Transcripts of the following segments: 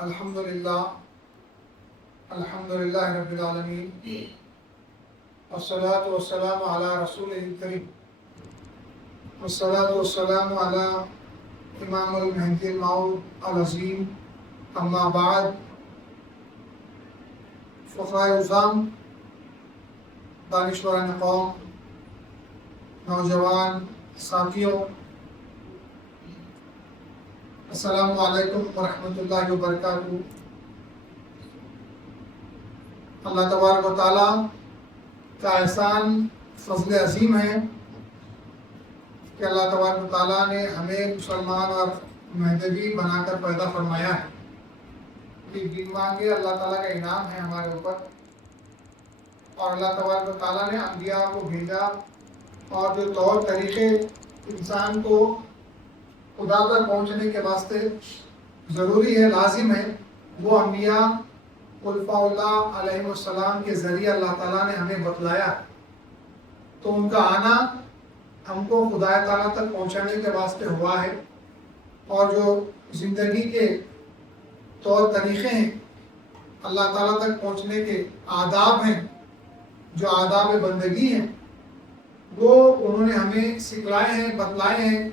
الحمدللہ رب العالمین والصلاة والسلام علی رسول کریم والصلاة والسلام علی امام المہدی الموعود العظیم اما بعد فقراء عظام، دانشوران قوم، نوجوان ساتھیوں، السلام علیکم ورحمۃ اللہ وبرکاتہ۔ اللہ تبارک و تعالیٰ کا احسان فضل عظیم ہے کہ اللہ تبارک و تعالیٰ نے ہمیں مسلمان اور مہذبی بنا کر پیدا فرمایا ہے۔ یہ دین مانگے اللہ تعالیٰ کا انعام ہے ہمارے اوپر، اور اللہ تبارک و تعالیٰ نے انبیاء کو بھیجا، اور جو طور طریقے انسان کو خدا تک پہنچنے کے واسطے ضروری ہے، لازم ہے، وہ انبیاء خلفاء اللہ علیہ السلام کے ذریعے اللہ تعالیٰ نے ہمیں بتلایا، تو ان کا آنا ہم کو خدا تعالیٰ تک پہنچانے کے واسطے ہوا ہے۔ اور جو زندگی کے طور طریقے ہیں، اللہ تعالیٰ تک پہنچنے کے آداب ہیں، جو آداب بندگی ہیں، وہ انہوں نے ہمیں سکھلائے ہیں، بتلائے ہیں،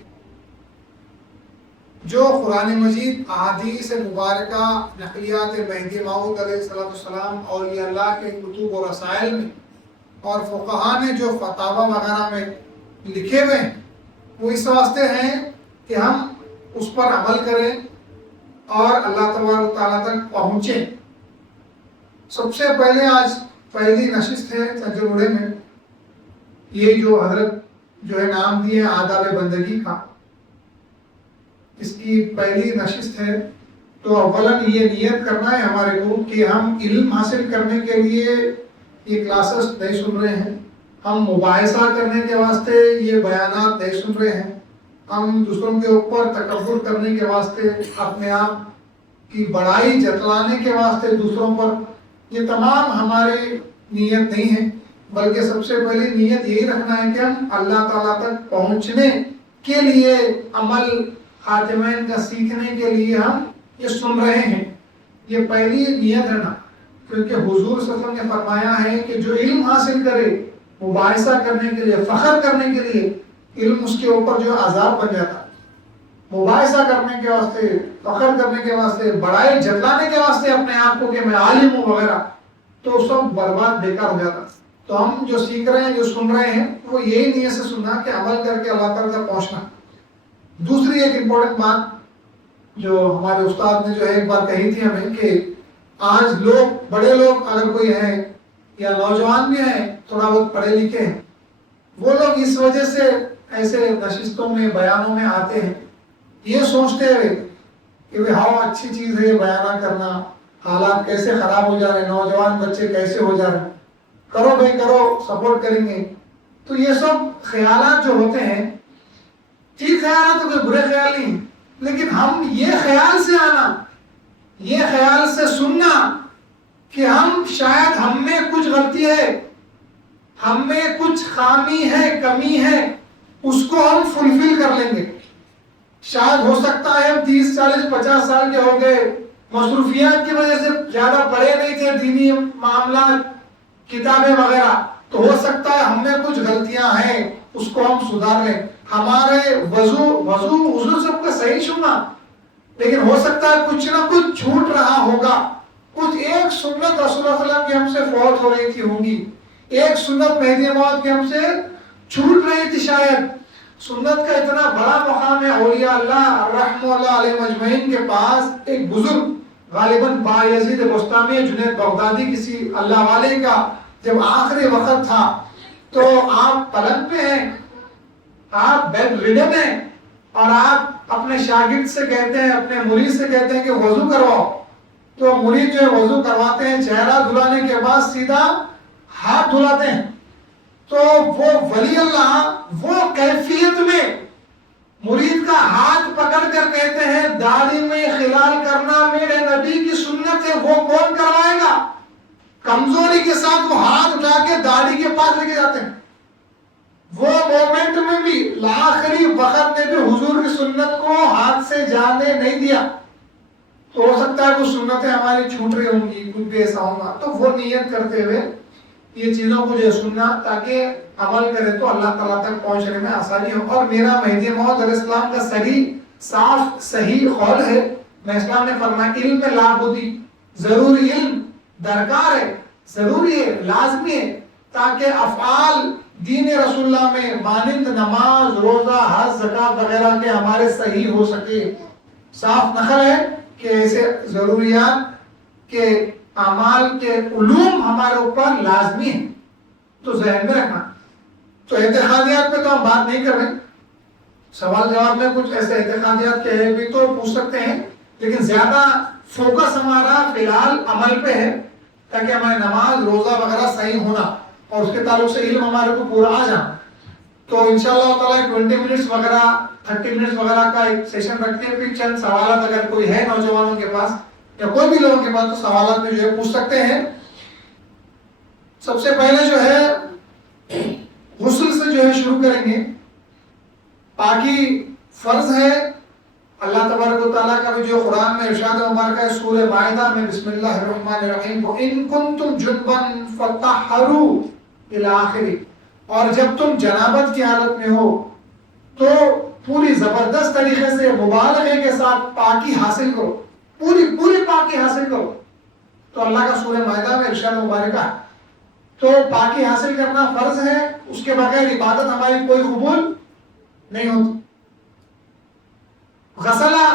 جو قرآن مجید، احادیث مبارکہ، نقلیات مہدی موعود علیہ السلام اور یہ اللہ کے کتب و رسائل میں اور فقہاء نے جو فتاوی وغیرہ میں لکھے ہوئے ہیں، وہ اس واسطے ہیں کہ ہم اس پر عمل کریں اور اللہ تبارک و تعالیٰ تک پہنچیں۔ سب سے پہلے آج پہلی نشست ہے تجربے میں، یہ جو حضرت جو ہے نام دیے آداب بندگی کا، اس کی پہلی نشست ہے۔ تو اولاً یہ نیت کرنا ہے ہمارے کو کہ ہم علم حاصل کرنے کے لیے یہ کلاسز نہیں سن رہے ہیں، ہم مباحثہ کرنے کے واسطے یہ بیانات نہیں سن رہے ہیں، ہم دوسروں کے اوپر تکبر کرنے کے واسطے، اپنے آپ کی بڑائی جتلانے کے واسطے دوسروں پر، یہ تمام ہماری نیت نہیں ہے، بلکہ سب سے پہلی نیت یہی رکھنا ہے کہ ہم اللہ تعالیٰ تک پہنچنے کے لیے، عمل خاتمین کا سیکھنے کے لیے ہم یہ سن رہے ہیں۔ یہ پہلی نیت ہے نا، کیونکہ حضور صلی اللہ علیہ وسلم نے فرمایا ہے کہ جو علم حاصل کرے مباحثہ کرنے کے لیے، فخر کرنے کے لیے، علم اس کے اوپر جو عذاب بن جاتا ہے۔ مباحثہ کرنے کے واسطے، فخر کرنے کے واسطے، بڑائی جتلانے کے واسطے اپنے آپ کو کہ میں عالم ہوں وغیرہ، تو سب برباد بیکار ہو جاتا۔ تو ہم جو سیکھ رہے ہیں، جو سن رہے ہیں، وہ یہی نیت سے سننا کہ عمل کر کے اللہ تعالیٰ تک پہنچنا۔ دوسری ایک امپورٹنٹ بات جو ہمارے استاد نے جو ایک بار کہی تھی ہمیں، کہ آج لوگ، بڑے لوگ اگر کوئی ہیں یا نوجوان بھی ہیں تھوڑا بہت پڑھے لکھے ہیں، وہ لوگ اس وجہ سے ایسے نشستوں میں، بیانوں میں آتے ہیں یہ سوچتے ہوئے کہ ہاں اچھی چیز ہے بیانہ کرنا، حالات کیسے خراب ہو جا رہے ہیں، نوجوان بچے کیسے ہو جا رہے ہیں، کرو بھائی کرو، سپورٹ کریں گے۔ تو یہ سب خیالات جو ہوتے ہیں، ٹھیک خیال ہے تو کوئی برے خیال نہیں، لیکن ہم یہ خیال سے آنا، یہ خیال سے سننا کہ ہم شاید ہم میں کچھ غلطی ہے، ہم میں کچھ خامی ہے، کمی ہے، اس کو ہم فلفل کر لیں گے۔ شاید ہو سکتا ہے ہم 30 40 50 سال کے ہو گئے، مصروفیات کی وجہ سے زیادہ پڑھے نہیں تھے دینی معاملات، کتابیں وغیرہ، تو ہو سکتا ہے ہم میں کچھ غلطیاں ہیں، اس کو ہم سدھار لیں۔ ہمارے وضو حضور سب کا صحیح سننا، لیکن ہو سکتا ہے کچھ نہ کچھ چھوٹ رہا ہوگا، کچھ ایک سنت رسول اللہ صلی اللہ علیہ وسلم کی ہم سے فوت ہو رہی تھی ہوگی، ایک سنت مہدی موعود کی ہم سے چھوٹ رہی تھی شاید۔ سنت کا اتنا بڑا مقام ہے اولیاء اللہ رحمۃ اللہ علیہ مجمعین کے پاس۔ ایک بزرگ غالباً بایزید بستامی جنید بغدادی کسی اللہ والے کا جب آخری وقت تھا، تو آپ پلنگ پہ ہیں، آپ بیڈ ریڈن ہیں، اور آپ اپنے شاگرد سے کہتے ہیں، اپنے مرید سے کہتے ہیں کہ وضو کرواؤ، تو مرید جو ہے وضو کرواتے ہیں، چہرہ دھلانے کے بعد سیدھا ہاتھ دھلاتے ہیں۔ تو وہ ولی اللہ وہ کیفیت میں مرید کا ہاتھ پکڑ کر کہتے ہیں داڑھی میں خلال کرنا میرے نبی کی سنت ہے، وہ کون کروائے گا؟ کمزوری کے ساتھ وہ ہاتھ اٹھا کے داڑھی کے پاس لے کے جاتے ہیں۔ وہ مومنٹ میں بھی، آخری وقت میں بھی حضور کی سنت کو ہاتھ سے جانے نہیں دیا۔ تو ہو سکتا ہے کچھ سنتیں ہماری چھوٹ رہی ہوں گی، کچھ بھی ایسا ہوگا، تو وہ نیت کرتے ہوئے یہ چیزوں کو جو سننا تاکہ عمل کرے تو اللہ تعالیٰ تک پہنچنے میں آسانی ہو۔ اور میرا مہدی موعود علیہ السلام کا صحیح صاف صحیح قول ہے، میں اسلام نے فرمایا علم میں لابودی، ضروری علم درکار ہے، ضروری ہے، لازمی ہے، تاکہ افعال دین رسول اللہ میں مانند نماز، روزہ، حج، زکوٰۃ وغیرہ کے ہمارے صحیح ہو سکے۔ صاف نقل ہے کہ ایسے ضروریات کے اعمال کے علوم ہمارے اوپر لازمی ہیں، تو ذہن میں رکھنا۔ تو اعتقادیات پہ تو ہم بات نہیں کر رہے، سوال جواب میں کچھ ایسے اعتقادیات کے ہیں بھی تو پوچھ سکتے ہیں، لیکن زیادہ فوکس ہمارا فی الحال عمل پہ ہے، تاکہ ہماری نماز، روزہ وغیرہ صحیح ہونا اور اس کے تعلق سے علم ہمارے کو پورا آ جانا۔ تو انشاءاللہ تعالیٰ 20 منٹس وغیرہ 30 منٹس وغیرہ کا ایک سیشن رکھتے ہیں، پھر چند سوالات اگر کوئی ہے نوجوانوں کے پاس یا کوئی بھی لوگوں کے پاس تو سوالات میں جو ہے پوچھ سکتے ہیں۔ سب سے پہلے جو ہے غسل سے جو ہے شروع کریں گے۔ پاکی فرض ہے، اللہ تبارک و تعالیٰ کا بھی جو قرآن میں ارشاد مبارکہ ہے سورہ مائدہ میں بسم اللہ الرحمن الرحیم وَإِن كُنتُمْ جُنُبًا فَطَهَّرُوا إِلَى آخِرِ، اور جب تم جنابت کی حالت میں ہو تو پوری زبردست طریقے سے مبالغے کے ساتھ پاکی حاصل کرو، پوری پاکی حاصل کرو۔ تو اللہ کا سورہ مائدہ میں ارشاد مبارکہ ہے، تو پاکی حاصل کرنا فرض ہے، اس کے بغیر عبادت ہماری کوئی قبول نہیں ہوتی۔ غسلہ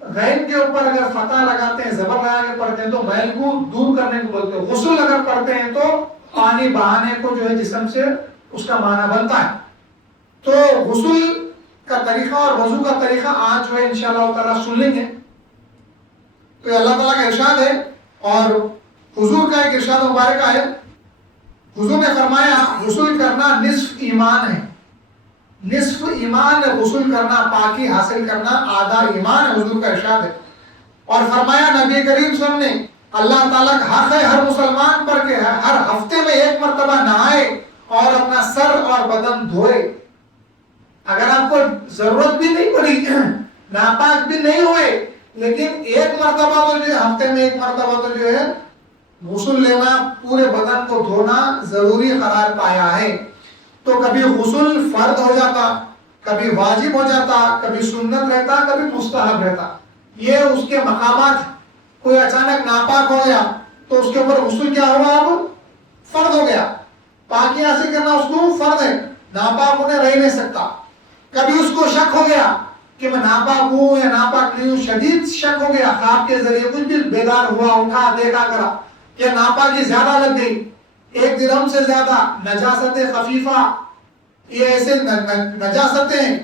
غین کے اوپر اگر فتح لگاتے ہیں، زبر لگا کے پڑھتے ہیں تو میل کو دور کرنے کو بولتے ہیں۔ غسل اگر پڑھتے ہیں تو پانی بہانے کو جو ہے جسم سے اس کا معنی بنتا ہے۔ تو غسل کا طریقہ اور وضو کا طریقہ آج جو ہے انشاءاللہ تعالیٰ سن لیں گے۔ تو یہ اللہ تعالیٰ کا ارشاد ہے، اور حضور کا ایک ارشاد مبارکہ ہے، حضور نے فرمایا غسل کرنا نصف ایمان ہے، نصف ایمان ہے غسل کرنا، پاکی حاصل کرنا آدھا ایمان ہے، حضور کا ارشاد ہے۔ اور فرمایا نبی کریم صلی اللہ علیہ وسلم نے اللہ تعالیٰ کا حق ہے ہر مسلمان پر کہ ہر ہفتے میں ایک مرتبہ نہائے اور اپنا سر اور بدن دھوئے۔ اگر آپ کو ضرورت بھی نہیں پڑی، ناپاک بھی نہیں ہوئے، لیکن ایک مرتبہ تو جو ہے ہفتے میں ایک مرتبہ تو جو ہے غسل لینا، پورے بدن کو دھونا ضروری قرار پایا ہے۔ تو کبھی غسل فرض ہو جاتا، کبھی واجب ہو جاتا، کبھی سنت رہتا، کبھی مستحب رہتا، یہ اس کے مقامات۔ کوئی اچانک ناپاک ہو گیا تو اس کے اوپر غسل کیا ہوا، اب فرض ہو گیا، پاکی حاصل کرنا اس کو فرض ہے، ناپاک ہونے رہ نہیں سکتا۔ کبھی اس کو شک ہو گیا کہ میں ناپاک ہوں یا ناپاک نہیں ہوں، شدید شک ہو گیا، خواب کے ذریعے کچھ بھی بیدار ہوا، اٹھا دیکھا کرا کہ ناپاکی زیادہ لگ گئی، 1 درہم سے زیادہ، نجاست خفیفہ، یہ ایسے نجاستیں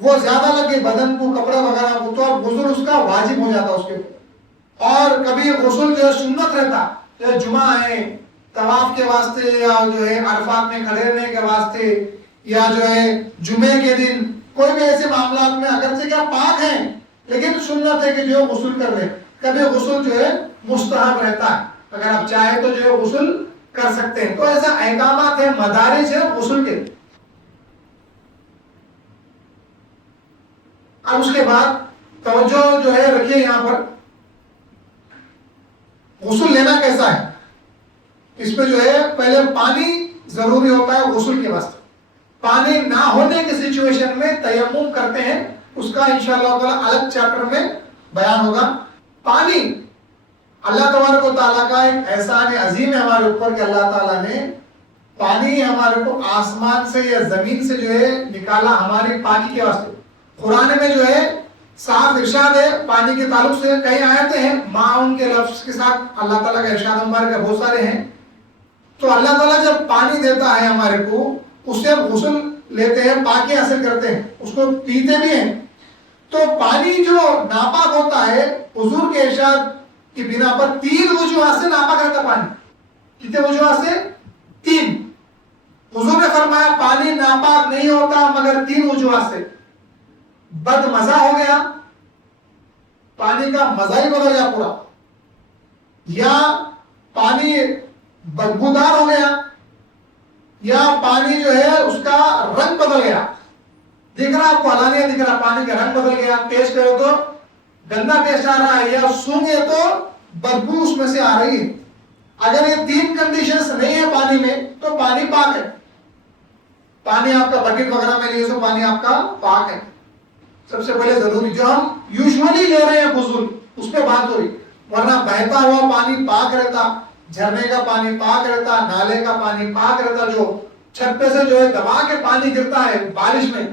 وہ زیادہ لگ گئی بدن کو، کپڑے وغیرہ کو، تو اب غسل اس کا واجب ہو جاتا اس کے اوپر۔ اور کبھی غسل جو ہے سنت رہتا، جو جمعہ ہے طواف کے واسطے، یا جو ہے عرفات میں کھڑے رہنے کے واسطے، یا جو ہے جمعے کے دن، کوئی بھی ایسے معاملات میں اگرچہ کیا پاک ہیں لیکن سنت ہے کہ جو غسل کر لیں۔ کبھی غسل جو ہے مستحب رہتا ہے، اگر آپ چاہیں تو جو ہے غسل کر سکتے ہیں۔ تو ایسا احکامات ہیں، مدارج ہے غسل کے۔ اب اس کے بعد توجہ جو ہے رکھیے یہاں پر، غسل لینا کیسا ہے؟ اس پہ جو ہے پہلے پانی ضروری ہوتا ہے غسل کے واسطے۔ پانی نہ ہونے کی سچویشن میں تیمم کرتے ہیں، اس کا انشاءاللہ تعالی الگ چیپٹر میں بیان ہوگا۔ پانی اللہ تبارک و تعالیٰ کا ایک احسان عظیم ہے ہمارے اوپر کہ اللہ تعالیٰ نے پانی ہمارے کو آسمان سے یا زمین سے جو ہے نکالا ہماری پاکی کے واسطے۔ قرآن میں جو ہے صاف ارشاد ہے پانی کے تعلق سے، کئی آیتیں ہیں معاون کے لفظ کے ساتھ اللہ تعالیٰ کا ارشاد مبارک بہت سارے ہیں۔ تو اللہ تعالیٰ جب پانی دیتا ہے ہمارے کو، اس سے غسل لیتے ہیں، پاکی حاصل کرتے ہیں، اس کو پیتے بھی ہیں۔ تو پانی جو ناپاک ہوتا ہے، حضور کے ارشاد کی بنا پر 3 وجوہات سے ناپاک رہتا پانی۔ کتنے وجوہات سے؟ 3۔ حضور نے فرمایا پانی ناپاک نہیں ہوتا مگر 3 وجوہات سے۔ بد مزہ ہو گیا، پانی کا مزہ ہی بدل گیا پورا، یا پانی بدبودار ہو گیا، یا پانی جو ہے اس کا رنگ بدل گیا۔ دکھ رہا آپ کو، علانیہ دکھ رہا، پانی کا رنگ بدل گیا، ٹیسٹ کرو تو گندا ٹیسٹ آ رہا ہے یا سونگے تو بدبو اس میں سے آ رہی ہے. اگر یہ تین کنڈیشنز نہیں ہے پانی میں تو پانی پاک ہے. پانی آپ کا بکیٹ وغیرہ میں لیے تو پانی آپ کا پاک ہے. سب سے پہلے ضروری جو ہم یوزولی لے رہے ہیں غسل اس پہ بات ہو رہی, ورنہ بہتا ہوا پانی پاک رہتا, جھرنے کا پانی پاک رہتا, نالے کا پانی پاک رہتا, جو چھت پہ سے جو ہے دبا کے پانی گرتا ہے بارش میں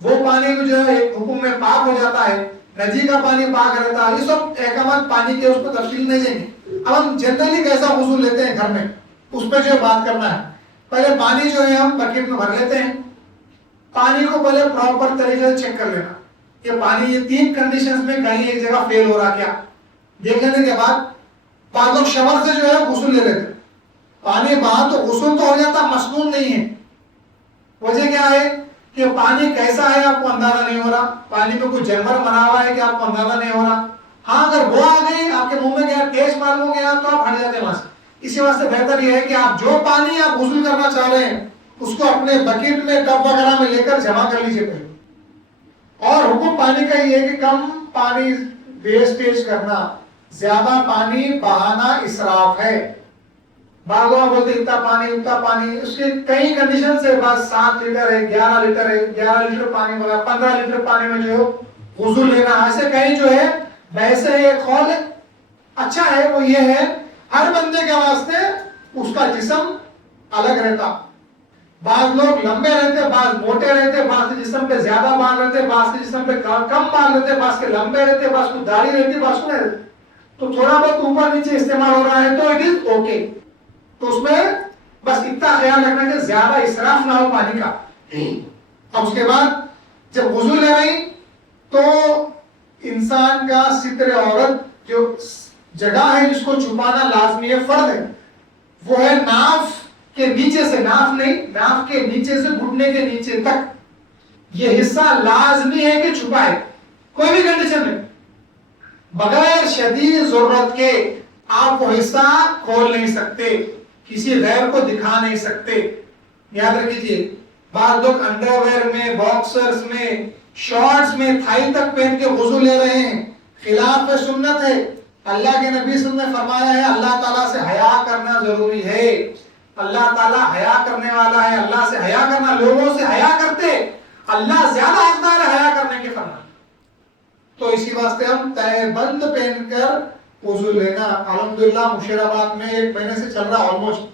وہ پانی بھی جو ہے حکم میں پاک ہو جاتا ہے. ندی کا پانی پاک رہتا ہے. یہ سب احکامات پانی کے اس کو تفصیل نہیں دیں گے. اب ہم جنرلی کیسا غسل لیتے ہیں گھر میں اس پہ جو بات کرنا ہے. پہلے پانی جو ہے ہم بکیٹ میں بھر لیتے ہیں. پانی کو پہلے پراپر طریقے سے چیک کر لینا کہ پانی یہ تین کنڈیشنز میں کہیں ایک جگہ فیل ہو رہا کیا. دیکھ لینے کے بعد بعض لوگ شاور سے جو ہے غسل لے لیتے, پانی بہا تو غسل تو ہو جاتا, مسنون نہیں ہے. وجہ کیا ہے کہ پانی کیسا ہے آپ کو اندازہ نہیں ہو رہا, پانی میں کوئی جانور مرا ہوا ہے کہ آپ کو اندازہ نہیں ہو رہا. ہاں اگر وہ آ گئی آپ کے منہ میں گیا, ٹیسٹ معلوم ہو گیا تو آپ ہٹ جاتے ہیں وہاں سے. اسی واسطے بہتر یہ ہے کہ آپ جو پانی آپ غسل کرنا چاہ رہے ہیں اس کو اپنے بکیٹ میں ٹب وغیرہ میں لے کر جمع کر لیجیے پہلے. اور حکم پانی کا یہ ہے کہ کم پانی ویسٹیج کرنا, زیادہ پانی بہانا اسراف ہے. بعض لوگ بولتے اتنا پانی اس کے کئی کنڈیشن سے, بعض 7 لیٹر ہے, 11 لیٹر ہے, 11 لیٹر پانی وغیرہ 15 لیٹر پانی میں جو غسل لینا, ایسے کہیں جو ہے ویسے ایک قول اچھا ہے وہ یہ ہے ہر بندے کے واسطے اس کا جسم الگ رہتا. بعض لوگ لمبے رہتے, بعض موٹے رہتے, بعض کے جسم پہ زیادہ بال رہتے, بعض کے جسم پہ کم بال رہتے, بعض کے لمبے رہتے, بعض کو داڑھی رہتی, بعض کو نہیں رہتی. تو تھوڑا بہت اوپر نیچے استعمال ہو رہا ہے تو اٹ از اوکے. تو اس میں بس اتنا خیال رکھنا کہ زیادہ اسراف نہ ہو پانی کا. اب اس کے بعد جب غسل لے رہی تو انسان کا ستر عورت جو جگہ ہے جس کو چھپانا لازمی ہے, فرض ہے, وہ ہے ناف کے نیچے سے, ناف نہیں, ناف کے نیچے سے گھٹنے کے نیچے تک یہ حصہ لازمی ہے کہ چھپائے, کوئی بھی کنڈیشن میں. بغیر شدید ضرورت کے آپ وہ حصہ کھول نہیں سکتے, کسی غیر کو دکھا نہیں سکتے. یاد رکھیے بعض لوگ انڈر ویئر میں, باکسرز میں, شارٹس میں تھائی تک پہن کے غسل لے رہے ہیں, خلاف سنت ہے. اللہ کے نبی صلی اللہ علیہ وسلم نے فرمایا ہے اللہ تعالیٰ سے حیا کرنا ضروری ہے. اللہ تعالیٰ حیا کرنے والا ہے, اللہ سے حیا کرنا, لوگوں سے حیا کرتے, اللہ زیادہ حقدار ہے حیا کرنے کے فرمان. تو اسی واسطے ہم تہہ بند پہن کر وضو لینا. الحمدللہ مشیرآباد میں 1 مہینے سے چل رہا آلموسٹ.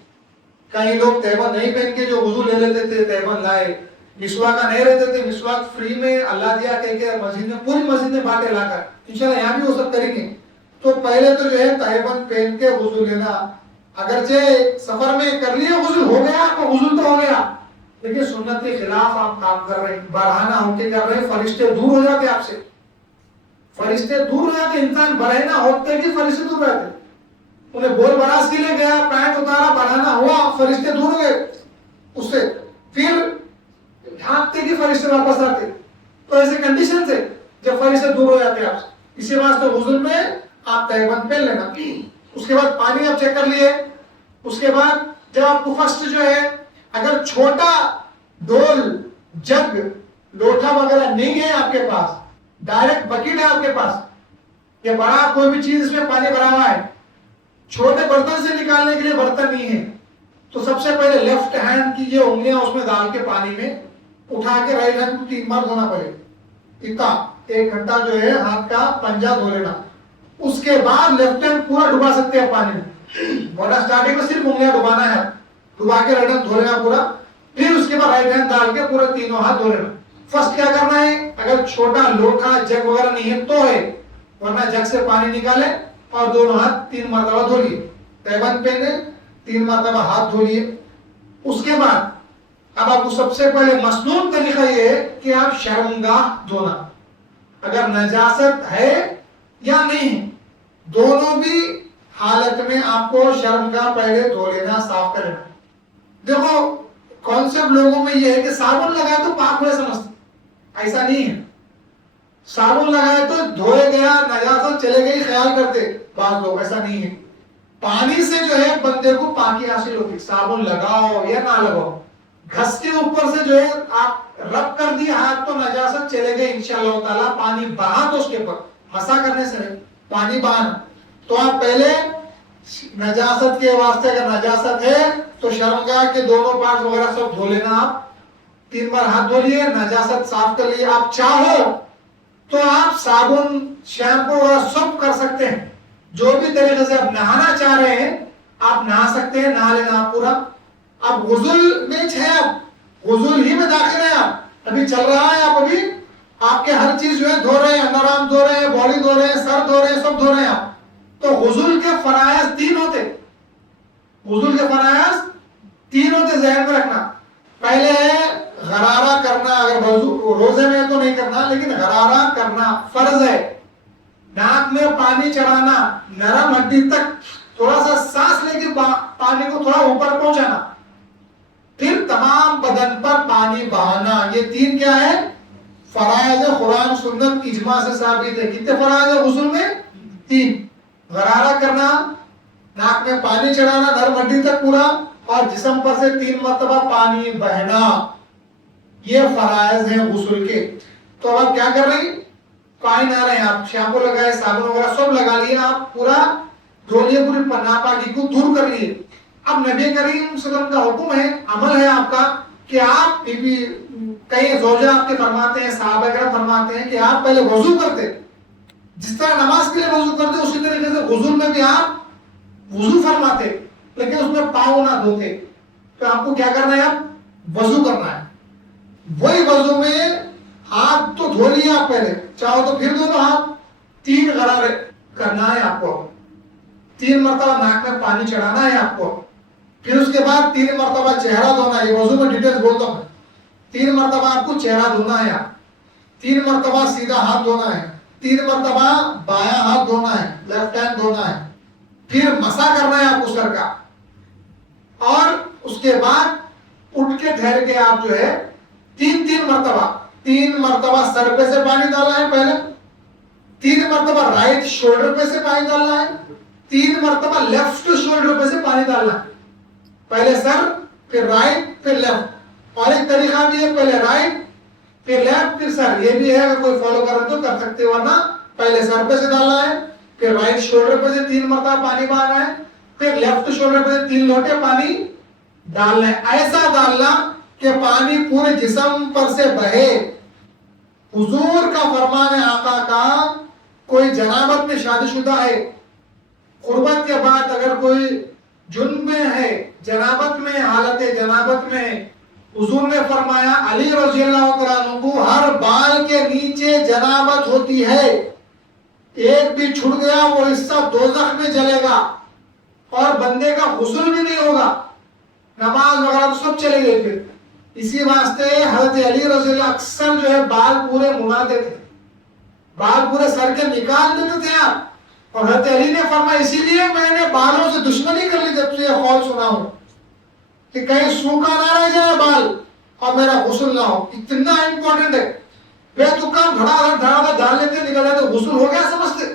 کئی لوگ تہبند نہیں پہن کے جو وضو لے لیتے تھے, تہبند لائے, مسواک کا نہیں رہتے تھے, مسواک فری میں اللہ دیا کہہ کے مسجد میں, پوری مسجد میں بانٹے لا کر, انشاءاللہ یہاں بھی وہ سب کریں گے. تو پہلے تو جو ہے تہبند پہن کے وضو لینا. اگرچہ سفر میں کر لیے غسل ہو گیا, آپ کا غسل تو ہو گیا, لیکن سنت کے خلاف آپ کام کر رہے ہیں, بڑھانا ہو کے کر رہے ہیں, فرشتے دور ہو جاتے آپ سے, فرشتے دور ہو جاتے. انسان بڑھنا ہوتے کہ فرشتے دور رہتے. انہیں بول براز کے لیے گیا, پینٹ اتارا, بڑھانا ہوا, فرشتے دور ہو گئے اس سے, پھر ڈھانکتے کہ فرشتے واپس آتے. تو ایسے کنڈیشن سے جب فرشتے دور ہو جاتے آپ سے, اسی واسطے غسل میں آپ تہبند پہن لینا. اس کے بعد پانی آپ چیک کر لیے. اس کے بعد جب آپ کو فرسٹ جو ہے اگر چھوٹا ڈول, جگ, لوٹا وغیرہ نہیں ہے آپ کے پاس, ڈائریکٹ بکیٹ ہے آپ کے پاس, یا بڑا کوئی بھی چیز اس میں پانی بھرا ہوا ہے, چھوٹے برتن سے نکالنے کے لیے برتن نہیں ہے, تو سب سے پہلے لیفٹ ہینڈ کی یہ انگلیاں اس میں ڈال کے پانی میں اٹھا کے رائٹ ہینڈ کو 3 بار دھونا پڑے. اتنا 1 گھنٹہ جو ہے ہاتھ کا پنجہ دھو لینا. اس کے بعد لیفٹ ہینڈ پورا ڈبا سکتے ہیں پانی میں. ورنہ اسٹارٹنگ میں صرف انگلیاں ڈبانا ہے, ڈبا کے رائٹ ہینڈ دھو لینا پورا, پھر اس کے بعد رائٹ ہینڈ ڈال کے پورا تینوں ہاتھ دھو لینا. فرسٹ کیا کرنا ہے, اگر چھوٹا لوٹا جگ وغیرہ نہیں ہے تو ہے, ورنہ جگ سے پانی نکالے اور دونوں ہاتھ 3 مرتبہ دھو لیے. تہبند پہنے 3 مرتبہ ہاتھ دھو لیے. اس کے بعد اب آپ کو سب سے پہلے مسنون طریقہ یہ ہے کہ آپ شرمگاہ دھونا, اگر نجاست ہے یا نہیں, دونوں بھی حالت میں آپ کو شرمگاہ پہلے دھو لینا, صاف کر لینا. دیکھو کانسیپٹ لوگوں میں یہ ہے کہ صابن لگائے تو پاک ہوئے سمجھتے, ایسا نہیں ہے. صابن لگائے تو دھوئے گیا, نجاست چلے گئی خیال کرتے بعض لوگ, ایسا نہیں ہے. پانی سے جو ہے بندے کو پاکی حاصل ہوتی, صابن لگاؤ یا نہ لگاؤ, گھس کے اوپر سے جو ہے آپ رب کر دی ہاتھ تو نجاست چلے گئے انشاءاللہ تعالی. پانی بہا تو اس کے اوپر مسا کرنے سے نہیں، پانی بہانا. تو آپ پہلے نجاست کے واسطے اگر نجاست ہے تو شرمگاہ کے دونوں پارٹ وغیرہ سب دھو لینا. آپ 3 بار ہاتھ دھو لیے، نجاست صاف کر لیے. آپ چاہو تو آپ صابن شیمپو وغیرہ سب کر سکتے ہیں. جو بھی طریقے سے آپ نہانا چاہ رہے ہیں آپ نہا سکتے ہیں، نہا لینا آپ پورا. اب غسل میں ہے، آپ غسل ہی میں داخل ہیں، آپ ابھی چل رہا ہے. آپ کے ہر چیز جو ہے دھو رہے ہیں، انڈر دھو رہے ہیں، باڈی دھو رہے ہیں، سر دھو رہے ہیں، سب دھو رہے ہیں آپ. تو غسل کے فرائض 3 ہوتے. غسل کے فرائض 3 ہوتے، ذہن میں رکھنا. پہلے ہے غرارہ کرنا. اگر روزے میں تو نہیں کرنا، لیکن غرارہ کرنا فرض ہے. ناک میں پانی چڑھانا، نرم ہڈی تک تھوڑا سا سانس لے کے پانی کو تھوڑا اوپر پہنچانا. پھر تمام بدن پر پانی بہانا. یہ 3 کیا ہے؟ فرائض. قرآن سنت اجماع سے ثابت ہے. کتنے فرائض ہے غسل میں؟ 3. غرارہ کرنا، ناک میں پانی چڑھانا نرم ہڈی تک پورا، اور جسم پر سے 3 مرتبہ پانی بہنا. یہ فرائض ہیں غسل کے. تو اب آپ کیا کر رہے ہیں؟ پانی نہ رہے ہیں، آپ شیمپو لگائے، صابن وغیرہ سب لگا لیے، آپ پورا دھو لیے، پوری ناپاکی کو دور کر لیے. اب نبی کریم صلی اللہ علیہ وسلم کا حکم ہے، عمل ہے آپ کا، کہ آپ کئی زوجہ آپ کے فرماتے ہیں، صحابہ کرام فرماتے ہیں کہ آپ پہلے وضو کرتے. جس طرح نماز کے لیے وضو کرتے اسی طریقے سے غسل میں بھی آپ وضو فرماتے، لیکن اس میں پاؤں نہ دھوتے. تو آپ کو کیا کرنا ہے؟ آپ وضو کرنا ہے. وہی وضو میں ہاتھ تو دھو لیے آپ پہلے، چاہو تو پھر دونوں ہاتھ 3 غرارے کرنا ہے آپ کو. 3 مرتبہ ناک میں پانی چڑھانا ہے آپ کو. پھر اس کے بعد 3 مرتبہ چہرہ دھونا ہے. یہ وضو میں ڈیٹیلز بولتا ہوں. 3 مرتبہ آپ کو چہرہ دھونا ہے. 3 مرتبہ سیدھا ہاتھ دھونا ہے. 3 مرتبہ بایاں ہاتھ دھونا ہے، لیفٹ ہینڈ دھونا ہے. پھر مسا کرنا ہے آپ کو سر کا. اور اس کے بعد اٹھ کے ٹھہر کے آپ جو ہے 3 مرتبہ سر پہ سے پانی ڈالنا ہے پہلے. 3 مرتبہ رائٹ شولڈر پہ سے پانی ڈالنا ہے. 3 مرتبہ لیفٹ شولڈر پہ سے پانی ڈالنا ہے. پہلے سر، پھر رائٹ، پھر لیفٹ. اور ایک طریقہ بھی ہے، پہلے رائٹ پھر لیفٹ پھر سر. یہ بھی ہے، اگر کوئی فالو کر رہے تو کر سکتے، ورنہ پہلے سر پہ سے ڈالنا ہے، پھر رائٹ شولڈر پہ سے 3 مرتبہ پانی بہانا ہے، پھر لیفٹ شولڈر پہ سے 3 لوٹے پانی ڈالنا ہے. ایسا ڈالنا کہ پانی پورے جسم پر سے بہے. حضور کا فرمان ہے آقا کا، کوئی جنابت میں شادی شدہ ہے، قربت کے بعد اگر کوئی جنب میں ہے، جنابت میں، حالت جنابت میں، حضور نے فرمایا علی رضی اللہ عنہ کو ہر بال کے نیچے جنابت ہوتی ہے، ایک بھی چھوٹ گیا وہ حصہ دوزخ میں جلے گا، اور بندے کا غسل بھی نہیں ہوگا، نماز وغیرہ تو سب چلے گئے. پھر اسی واسطے حضرت علی رضی اللہ اکثر جو ہے بال پورے مناتے تھے، بال پورے سر کے نکال دیتے تھے آپ. اور حضرت علی نے فرمایا اسی لیے میں نے بالوں سے دشمنی کر لی جب سے یہ قول سنا ہوں کہ کہیں سوکھا نہ رہ جائے بال اور میرا غسل نہ ہو. اتنا امپورٹنٹ ہے. بے تکام دھڑا ڈال لیتے نکل جاتے، غسل ہو گیا سمجھتے.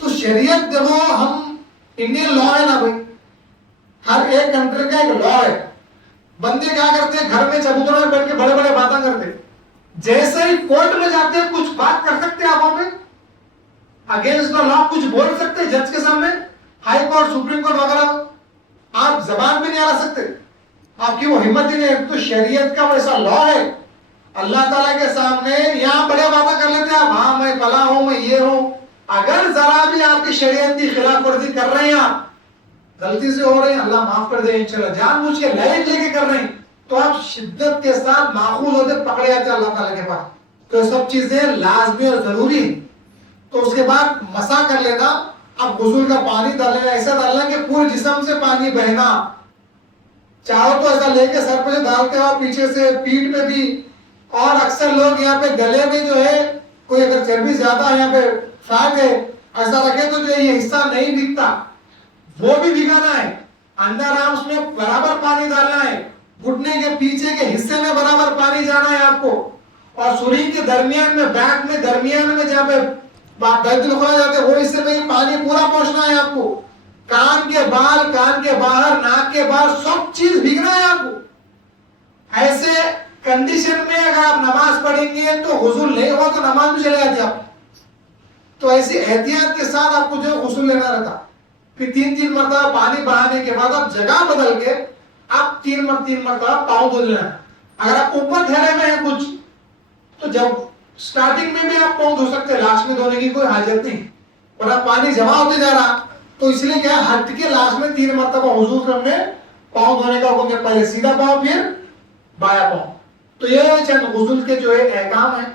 تو شریعت دیکھو، ہم انڈین لا ہے نا بھائی، ہر ایک کنٹری کا ایک لا ہے. بندے کیا کرتے ہیں، گھر میں چبوتروں میں بیٹھ کے بڑے بڑے باتیں کرتے، جیسے ہی کورٹ میں جاتے ہیں کچھ بات کر سکتے آپ وہاں پہ اگینسٹ دا لا، کچھ بول سکتے جج کے سامنے، ہائی کورٹ، سپریم کورٹ وغیرہ، آپ زبان بھی نہیں آ سکتے، آپ کی وہ ہمت ہی نہیں. تو شریعت کا ویسا لا ہے. اللہ تعالیٰ کے سامنے یہاں بڑے باتیں کر لیتے آپ، ہاں میں فلاں ہوں، میں یہ ہوں. اگر ذرا بھی آپ کی شریعت کی خلاف ورزی کر رہے ہیں، آپ غلطی سے ہو رہے ہیں، اللہ معاف کر دے انشاءاللہ، جان بوجھ کے لائٹ لے کے کر رہے ہیں، تو آپ شدت کے ساتھ ماخوذ ہوتے، پکڑے جاتے اللہ تعالیٰ کے پاس. تو یہ سب چیزیں لازمی اور ضروری ہیں. تو اس کے بعد مسا کر لینا. اب غسل کا پانی ڈالنا، ایسا ڈالنا کہ پورے جسم سے پانی بہنا. چاہو تو ایسا لے کے سر پہ ڈالتے ہو، پیچھے سے پیٹھ پہ بھی. اور اکثر لوگ یہاں پہ گلے میں جو ہے کوئی اگر چربی زیادہ ہے، یہاں پہ فیٹ ہے، ایسا رکھے تو جو یہ حصہ نہیں دکھتا وہ بھی بھگانا ہے. انڈر آرمز میں برابر پانی ڈالنا ہے، گھٹنے کے پیچھے کے حصے میں برابر پانی جانا ہے آپ کو، اور سرین کے درمیان میں، بیک میں، درمیان میں جہاں پہ بیت الخلا جاتے ہیں وہ حصے میں پانی پورا پہنچنا ہے آپ کو. کان کے بال، کان کے باہر، ناک کے باہر سب چیز بھیگنا ہے آپ کو. ایسے کنڈیشن میں اگر آپ نماز پڑھیں گے تو غسل نہیں ہوا تو نماز بھی چلے جاتی آپ. تو ایسی احتیاط کے ساتھ آپ کو جو غسل لینا رہتا. پھر 3 مرتبہ پانی بڑھانے کے بعد آپ جگہ بدل کے آپ 3 مرتبہ پاؤں دھو لینا. اگر آپ اوپر ٹھہرے ہوئے ہیں کچھ تو جب سٹارٹنگ میں بھی آپ پاؤں دھو سکتے ہیں, لاسٹ میں دھونے کی کوئی حاجت نہیں. اور اب پانی جمع ہوتے جا رہا تو اس لیے کیا ہٹ کے لاسٹ میں 3 مرتبہ وضو کرنے پاؤں دھونے کا حکم ہے. پہلے سیدھا پاؤں پھر بایاں پاؤں. تو یہ چند غسل کے جو ہے احکام ہیں,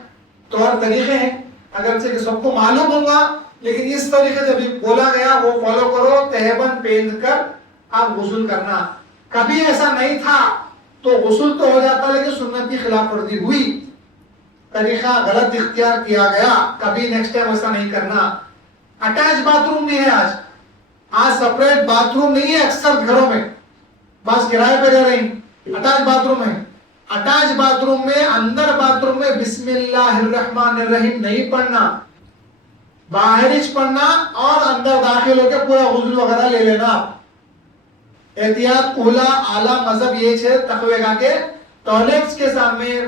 طور طریقے ہیں, اگرچہ کہ سب کو معلوم ہوگا لیکن اس طریقے سے بھی بولا گیا وہ فالو کرو. تہبند پہن کر آپ غسل کرنا. کبھی ایسا نہیں تھا تو غسل تو ہو جاتا لیکن سنت کی خلاف ورزی ہوئی, طریقہ غلط اختیار کیا گیا, کبھی نیکسٹ ٹائم ایسا نہیں کرنا. اٹیچ باتھ روم بھی ہے آج سپریٹ باتھ روم نہیں ہے اکثر گھروں میں, بس کرائے پہ رہ رہی اٹیچ باتھ روم ہے. اٹیچ باتھ روم میں اندر باتھ روم میں بسم اللہ الرحمن الرحیم نہیں پڑھنا, باہرچ پڑھنا اور اندر داخل ہو کے پورا غسل وغیرہ لے لینا. احتیاط اولا اعلیٰ مذہب یہ ہے تقوی کا کہ ٹوائلٹس کے سامنے,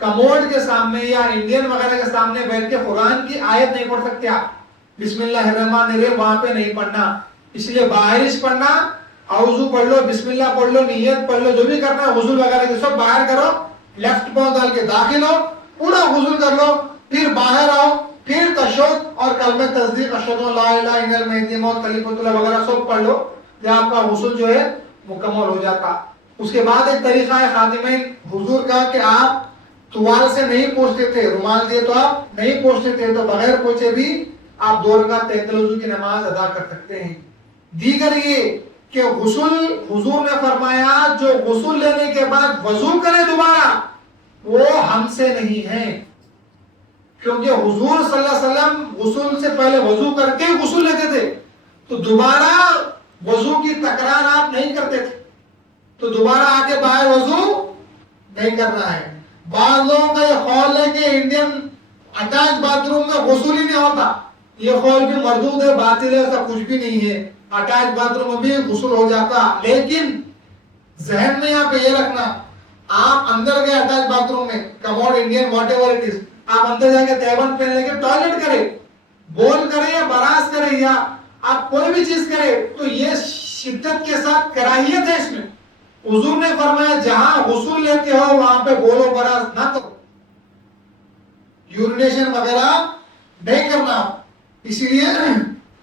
کموڈ کے سامنے یا انڈین وغیرہ کے سامنے بیٹھ کے قرآن کی آیت نہیں پڑھ سکتے آپ. بسم اللہ الرحمن الرحیم وہاں پہ نہیں پڑھنا. اس لیے باہرچ پڑھنا, اعوذ پڑھ لو, بسم اللہ پڑھ لو, نیت پڑھ لو, جو بھی کرنا ہے غسل وغیرہ کے سب باہر کرو, لیفٹ پاؤں ڈال کے داخل ہو, پورا غسل کر لو, پھر باہر آؤ, پھر تشہد اور کلمہ تصدیق اشہد ان لا الہ الا اللہ مہدی موت خلیفۃ اللہ وغیرہ سب پڑھ لو. یہ آپ کا غسل جو ہے مکمل ہو جاتا. اس کے بعد ایک طریقہ ہے خادمین حضور کا کہ آپ توال سے نہیں پوچھتے تھے, رومال دیے تو آپ نہیں پوچھتے تھے, تو بغیر پوچھے بھی آپ 2 رکعت تہجد وضو کی نماز ادا کر سکتے ہیں. دیگر یہ کہ غسل حضور نے فرمایا جو غسل لینے کے بعد وضو کرے دوبارہ وہ ہم سے نہیں ہے, کیونکہ حضور صلی اللہ علیہ وسلم غسل سے پہلے وضو کر کے غسل لیتے تھے, تو دوبارہ وضو کی تکرار آپ نہیں کرتے تھے, تو دوبارہ آ کے باہر وضو نہیں کرنا ہے. بعض لوگوں کا یہ قول ہے کہ انڈین اٹیچ باتھ روم میں غسل ہی نہیں ہوتا, یہ قول بھی مردود ہے, باطل ہے, ایسا کچھ بھی نہیں ہے. اٹیچ باتھ روم میں بھی غسل ہو جاتا, لیکن ذہن میں یہاں پہ یہ رکھنا, آپ اندر گئے اٹیچ باتھ روم میں, commode Indian what ever it is, آپ اندر جا کے تہبند پہن لے کے ٹوائلٹ کرے, بول کرے یا براز کرے یا آپ کوئی بھی چیز کرے, تو یہ شدت کے ساتھ کراہیت ہے اس میں. حضور نے فرمایا جہاں غسل لیتے ہو وہاں پہ بولو براز نہ کرو, یورینیشن وغیرہ نہیں کرنا. اسی لیے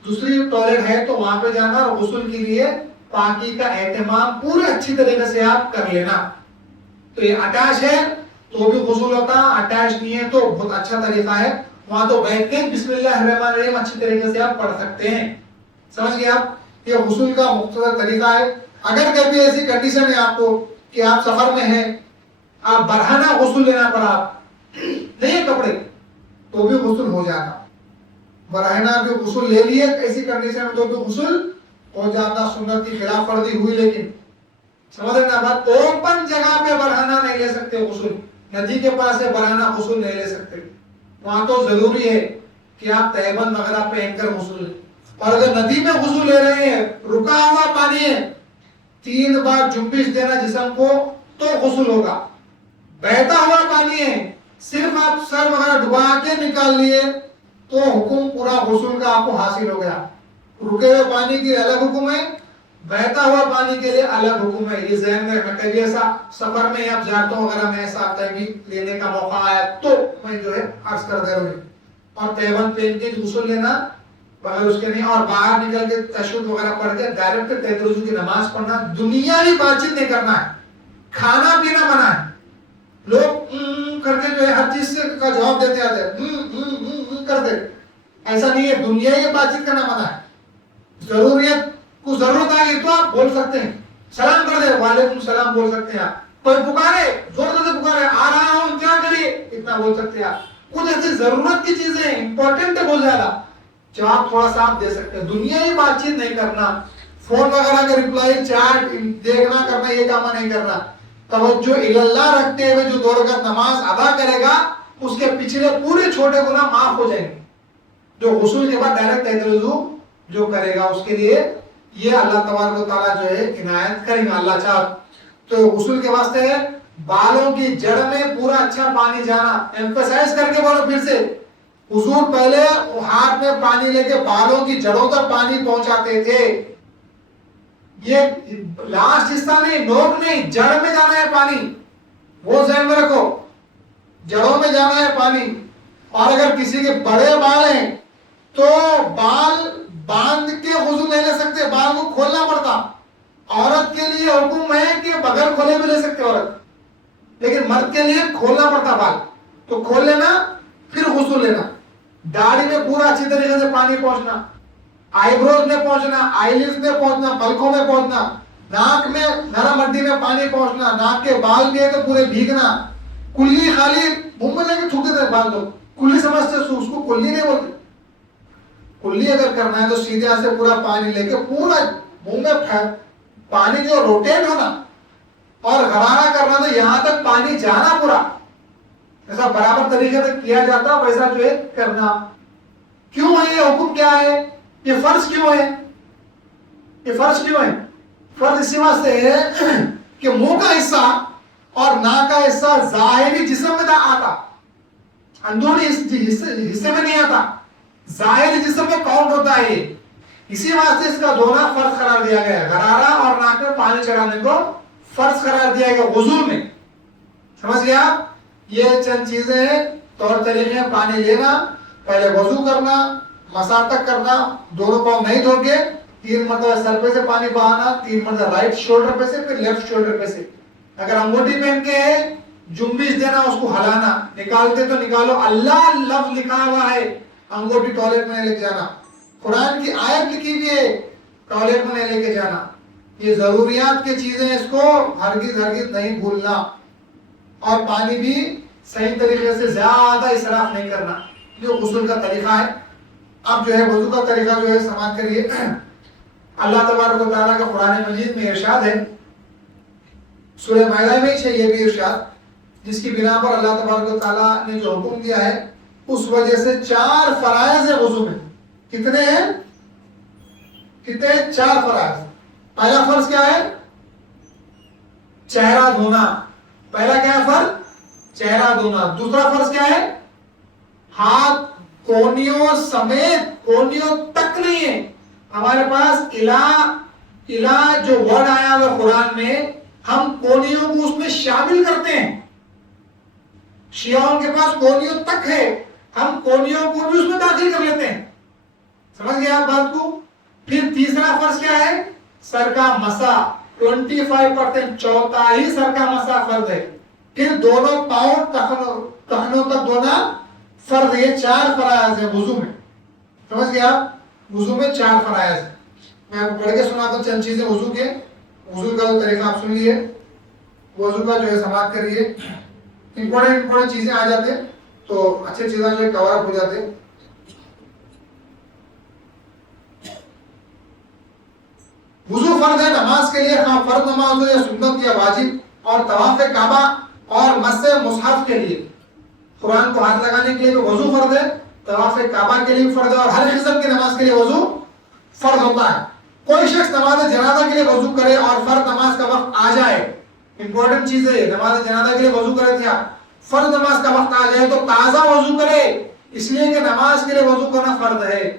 دوسری ٹوائلٹ ہے تو وہاں پہ جانا اور غسل کے لیے پاکی کا اہتمام پورے اچھی طریقے سے آپ کر لینا. تو یہ اٹیچ ہے تو بھی غسل ہوتا, اٹیچ نہیں ہے تو بہت اچھا طریقہ ہے, وہاں تو بیٹھ کے بسم اللہ الرحمن الرحیم اچھی طریقے سے آپ پڑھ سکتے ہیں. سمجھ گئے آپ, یہ غسل کا مختصر طریقہ ہے. اگر کبھی ایسی کنڈیشن ہے آپ کو کہ آپ سفر میں ہیں, آپ برہنہ غسل لینا پڑا, نہیں کپڑے, تو بھی غسل ہو جاتا. برہنہ بھی غسل لے لیے ایسی کنڈیشن میں تو بھی غسل ہو جاتا, سنت کی خلاف ورزی ہوئی لیکن سمجھ رہے بات. اوپن جگہ پہ برہنہ نہیں لے سکتے غسل, ندی کے پاس ہے برہنہ غسل نہیں لے سکتے, وہاں تو ضروری ہے کہ آپ تہبند وغیرہ پہن کر غسل لیں. اور اگر ندی میں غسل لے رہے ہیں, رکا ہوا پانی ہے, 3 بار جنبش دینا جسم کو تو غسل ہوگا. بہتا ہوا پانی ہے, صرف آپ سر وغیرہ ڈبا کے نکال لیے تو حکم پورا غسل کا آپ کو حاصل ہو گیا. رکے ہوئے پانی کے الگ حکم ہے, بہتا ہوا پانی کے لیے الگ حکم ہے. یہ ذہن میں رکھنا. کبھی ایسا سفر میں یا زیارتوں وغیرہ میں ایسا آتا ہے کہ لینے کا موقع آیا تو میں جو ہے عرض کر دے رہا ہوں. اور تہبند پہن کے غسل لینا بغیر اس کے نہیں, اور باہر نکل کے تشہد وغیرہ پڑھ کے ڈائریکٹ تہجد وضو کی نماز پڑھنا. دنیاوی بات چیت نہیں کرنا ہے, کھانا پینا منع ہے. لوگ کر کے جو ہے ہر چیز سے کا جواب دیتے آتے ہیں, کر دے, ایسا نہیں ہے. دنیاوی بات چیت کرنا منع ہے. ضروریت کو ضرورت آ گئی تو آپ بول سکتے ہیں, سلام کر دے وعلیکم السلام بول سکتے ہیں آپ. کوئی پکارے زور سے پکارے آ رہا ہوں کیا کریے اتنا بول سکتے ہیں آپ. کچھ ایسی ضرورت کی چیزیں امپورٹنٹ ہے بول جانا جواب تھوڑا سا آپ دے سکتے ہیں. دنیاوی بات چیت نہیں کرنا, فون وغیرہ کا ریپلائی چیٹ دیکھنا کرنا یہ کام نہیں کرنا. توجہ اللہ رکھتے ہوئے جو 2 رکعت نماز ادا کرے گا اس کے پچھلے پورے چھوٹے گناہ معاف ہو جائیں گے. جو غسل کے بعد ڈائریکٹ تہجد وضو جو کرے گا اس کے لیے یہ اللہ تبارک و تعالیٰ جو ہے عنایت کریں گے اللہ چاہ. تو غسل کے واسطے بالوں کی جڑ میں پورا اچھا پانی جانا, ایمفسائز کر کے بولو پھر سے, حضور پہلے ہاتھ میں پانی لے کے بالوں کی جڑوں تک پانی پہنچاتے تھے. یہ لاسٹ حصہ نہیں، نوک نہیں، جڑ میں جانا ہے پانی، وہ ذہن میں رکھو، جڑوں میں جانا ہے پانی. اور اگر کسی کے بڑے بال ہیں تو بال باندھ کے وضو نہیں لے سکتے، بال کو کھولنا پڑتا. عورت کے لیے حکم ہے کہ بغیر کھولے بھی لے سکتے عورت، لیکن مرد کے لیے کھولنا پڑتا بال، تو کھول لینا پھر غسل لینا. داڑھی میں پورا اچھی طریقے سے پانی پہنچنا، آئی بروز میں پہنچنا، آئی لیڈز میں پہنچنا، پلکوں میں پہنچنا، ناک میں نرم ہڈی میں پانی پہنچنا، ناک کے بال بھی ہے تو پورے بھیگنا. کلی خالی منہ میں لے کے تھوکتے تھے بال لوگ، کلی سمجھتے اس کو کلی نہیں بولتے. کلی اگر کرنا ہے تو سیدھے ہاتھ سے پورا پانی لے کے پورا منہ میں پانی جو روٹیٹ ہونا، اور غرارہ کرنا تو یہاں تک پانی جانا پورا، ایسا برابر طریقے سے کیا جاتا ویسا جو ہے کرنا. کیوں ہے یہ حکم، کیا ہے یہ فرض کیوں ہے؟ یہ فرض کیوں ہے؟ فرض اسی واسطے ہے کہ منہ کا حصہ اور ناک کا حصہ ظاہری جسم میں آتا، اندرونی حصے میں نہیں آتا، ظاہری جسم میں کاؤنٹ ہوتا ہے. اسی واسطے اس کا دھونا فرض قرار دیا گیا ہے. غرارہ اور ناک میں پانی چڑھانے کو فرض قرار دیا گیا وضو میں. سمجھ گیا؟ یہ چند چیزیں ہیں، طور طریقے. پانی لینا، پہلے وضو کرنا، مساح تک کرنا، دونوں پاؤں نہیں دھو کے 3 مرتبہ سر پہ سے پانی بہانا، 3 مرتبہ رائٹ شولڈر پہ سے، پھر لیفٹ شولڈر پہ سے. اگر انگوٹھی پہن کے جنبش دینا، اس کو ہلانا، نکالتے تو نکالو، اللہ لفظ لکھا ہوا ہے، انگوٹھی ٹوائلٹ میں نہیں لے کے جانا. قرآن کی آیت لکھی ہوئی ہے، ٹوائلٹ میں نہیں لے کے جانا. یہ ضروریات کی چیزیں، اس کو ہرگز نہیں بھولنا. اور پانی بھی صحیح طریقے سے زیادہ اسراف نہیں کرنا، جو غسل کا طریقہ ہے. اب جو ہے وضو کا طریقہ جو ہے سماعت کریے. اللہ تبارک و تعالیٰ کا قرآن مجید میں ارشاد ہے، سورہ مائدہ میں ہے یہ بھی ارشاد، جس کی بنا پر اللہ تبارک و تعالیٰ نے جو حکم دیا ہے، اس وجہ سے 4 فرائض ہیں وضو میں. کتنے ہیں؟ کتنے؟ 4 فرائض. پہلا فرض کیا ہے؟ چہرہ دھونا. پہلا کیا ہے فرض؟ چہرہ دھونا. دوسرا فرض کیا ہے؟ ہاتھ کونیوں سمیت، کونیوں تک نہیں ہے. ہمارے پاس الہ جو ورڈ آیا ہوا قرآن میں، ہم کونیوں کو اس میں شامل کرتے ہیں. شیعوں کے پاس کونیوں تک ہے، ہم کونیوں کو بھی اس میں داخل کر لیتے ہیں. سمجھ گئے آپ بات کو؟ پھر تیسرا فرض کیا ہے؟ سر کا مسح. 25% چوتھائی سر کا مسح فرض ہے. پھر دونوں پاؤں ٹخنوں تک دھونا فرض ہے. یہ 4 فرائض ہیں وضو میں. سمجھ گئے آپ؟ وضو میں 4 فرائض ہیں. میں آپ کو پڑھ کے سناتا ہوں چند چیزیں وضو کے. وضو کا طریقہ آپ سن لیے، وضو کا جو ہے سماعت کریے. امپورٹنٹ چیزیں آ جاتے تو اچھے چیزیں جو ہے کور اپ ہو جاتے. وضو فرض ہے نماز کے لیے، خواہ فرض نماز ہو یا سنت یا واجب. اور طواف کعبہ اور مس مصحف کے لیے، قرآن کو ہاتھ لگانے کے لیے بھی وضو فرض ہے، طواف کعبہ کے لیے فرض ہے، اور ہر قسم کی نماز کے لیے وضو فرض ہوتا ہے. کوئی شخص نماز جنازہ کے لیے وضو کرے اور فرض نماز کا وقت آ جائے، امپورٹنٹ چیز ہے، نماز جنازہ کے لیے وضو کرے تھے آپ، فرض نماز کا وقت آ جائے تو تازہ وضو کرے، اس لیے کہ نماز کے لیے وضو کرنا فرض ہے.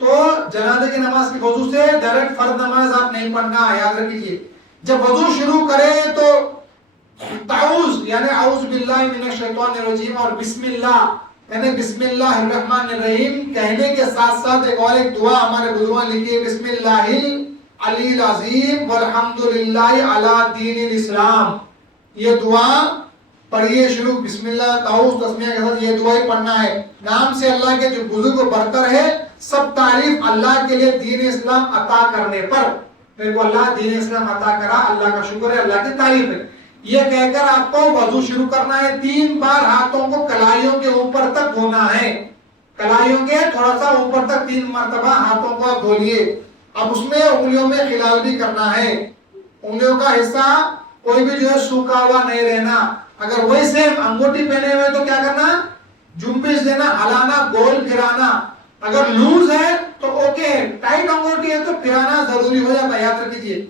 تو جنازے کی نماز کی وضو سے ڈائریکٹ فرض نماز آپ نہیں پڑھنا، یاد رکھیے. جب وضو شروع کرے تو تعوذ یعنی اعوذ باللہ من الشیطان الرجیم اور بسم اللہ یعنی بسم اللہ الرحمن الرحیم کہنے کے ساتھ ساتھ ایک اور ایک دعا ہمارے بزرگوں نے لکھی ہے، بسم اللہ العلی العظیم والحمد للہ علی دین الاسلام. یہ دعا پڑھیے شروع، بسم اللہ تعوذ تسمیہ کے ساتھ یہ دعا ہی پڑھنا ہے. نام سے اللہ کے جو بزرگ و برتر ہے، سب تعریف اللہ کے لیے دین اسلام عطا کرنے پر. میرے کو اللہ دین اسلام عطا کرا، اللہ کا شکر ہے، اللہ کی تعریف ہے. یہ کہہ کر آپ کو وضو شروع کرنا ہے. 3 بار ہاتھوں کو کلائیوں کے اوپر تک دھونا ہے، کلائیوں کے تھوڑا سا اوپر تک 3 مرتبہ ہاتھوں کو آپ دھولیے. اب اس میں انگلیوں میں خلال بھی کرنا ہے، انگلیوں کا حصہ کوئی بھی جو ہے سوکھا ہوا نہیں رہنا. اگر وہی سیم انگوٹھی پہنے ہوئے تو کیا کرنا؟ جنبش دینا، ہلانا، گول پھرانا. اگر لوز ہے تو اوکے، ٹائٹ انگوٹھی ہے تو پھرانا ضروری ہو جاتا ہے، یاد رکھیے.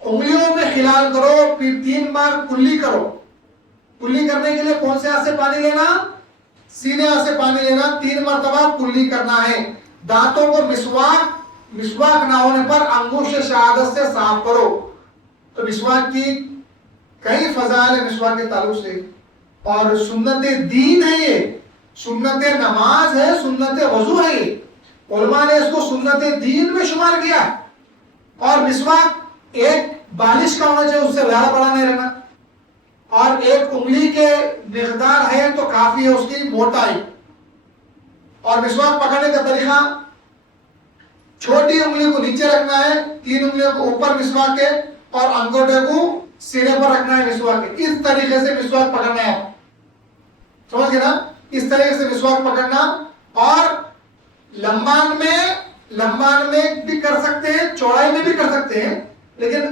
انگلیوں میں خلال کرو، پھر 3 بار کلی کرو. کلی کرنے کے لیے کون سے ہاتھ سے پانی لینا؟ سینے سے پانی لینا 3 مرتبہ کلی کرنا ہے. دانتوں کو مسواک نہ ہونے پر انگوش شہادت سے صاف کرو. تو مسواک کی کئی فضائل ہے مسواک کے تعلق سے, اور سنت دین ہے, یہ سنت نماز ہے, سنت وضو ہے. علماء نے اس کو سنت دین میں شمار کیا. اور مسواک ایک بالش کا ہونا چاہیے, اس سے زیادہ بڑا نہیں رہنا, اور 1 انگلی کے مقدار ہے تو کافی ہے اس کی موٹائی. اور مسواک پکڑنے کا طریقہ, چھوٹی انگلی کو نیچے رکھنا ہے, 3 انگلیوں کو اوپر مسواک کے, اور انگوٹھے کو سینے پر رکھنا ہے مسواک کے. اس طریقے سے مسواک پکڑنا ہے, سمجھ گئے نا, اس طریقے سے مسواک پکڑنا. اور لمبان میں بھی کر سکتے ہیں, چوڑائی میں بھی کر سکتے ہیں, لیکن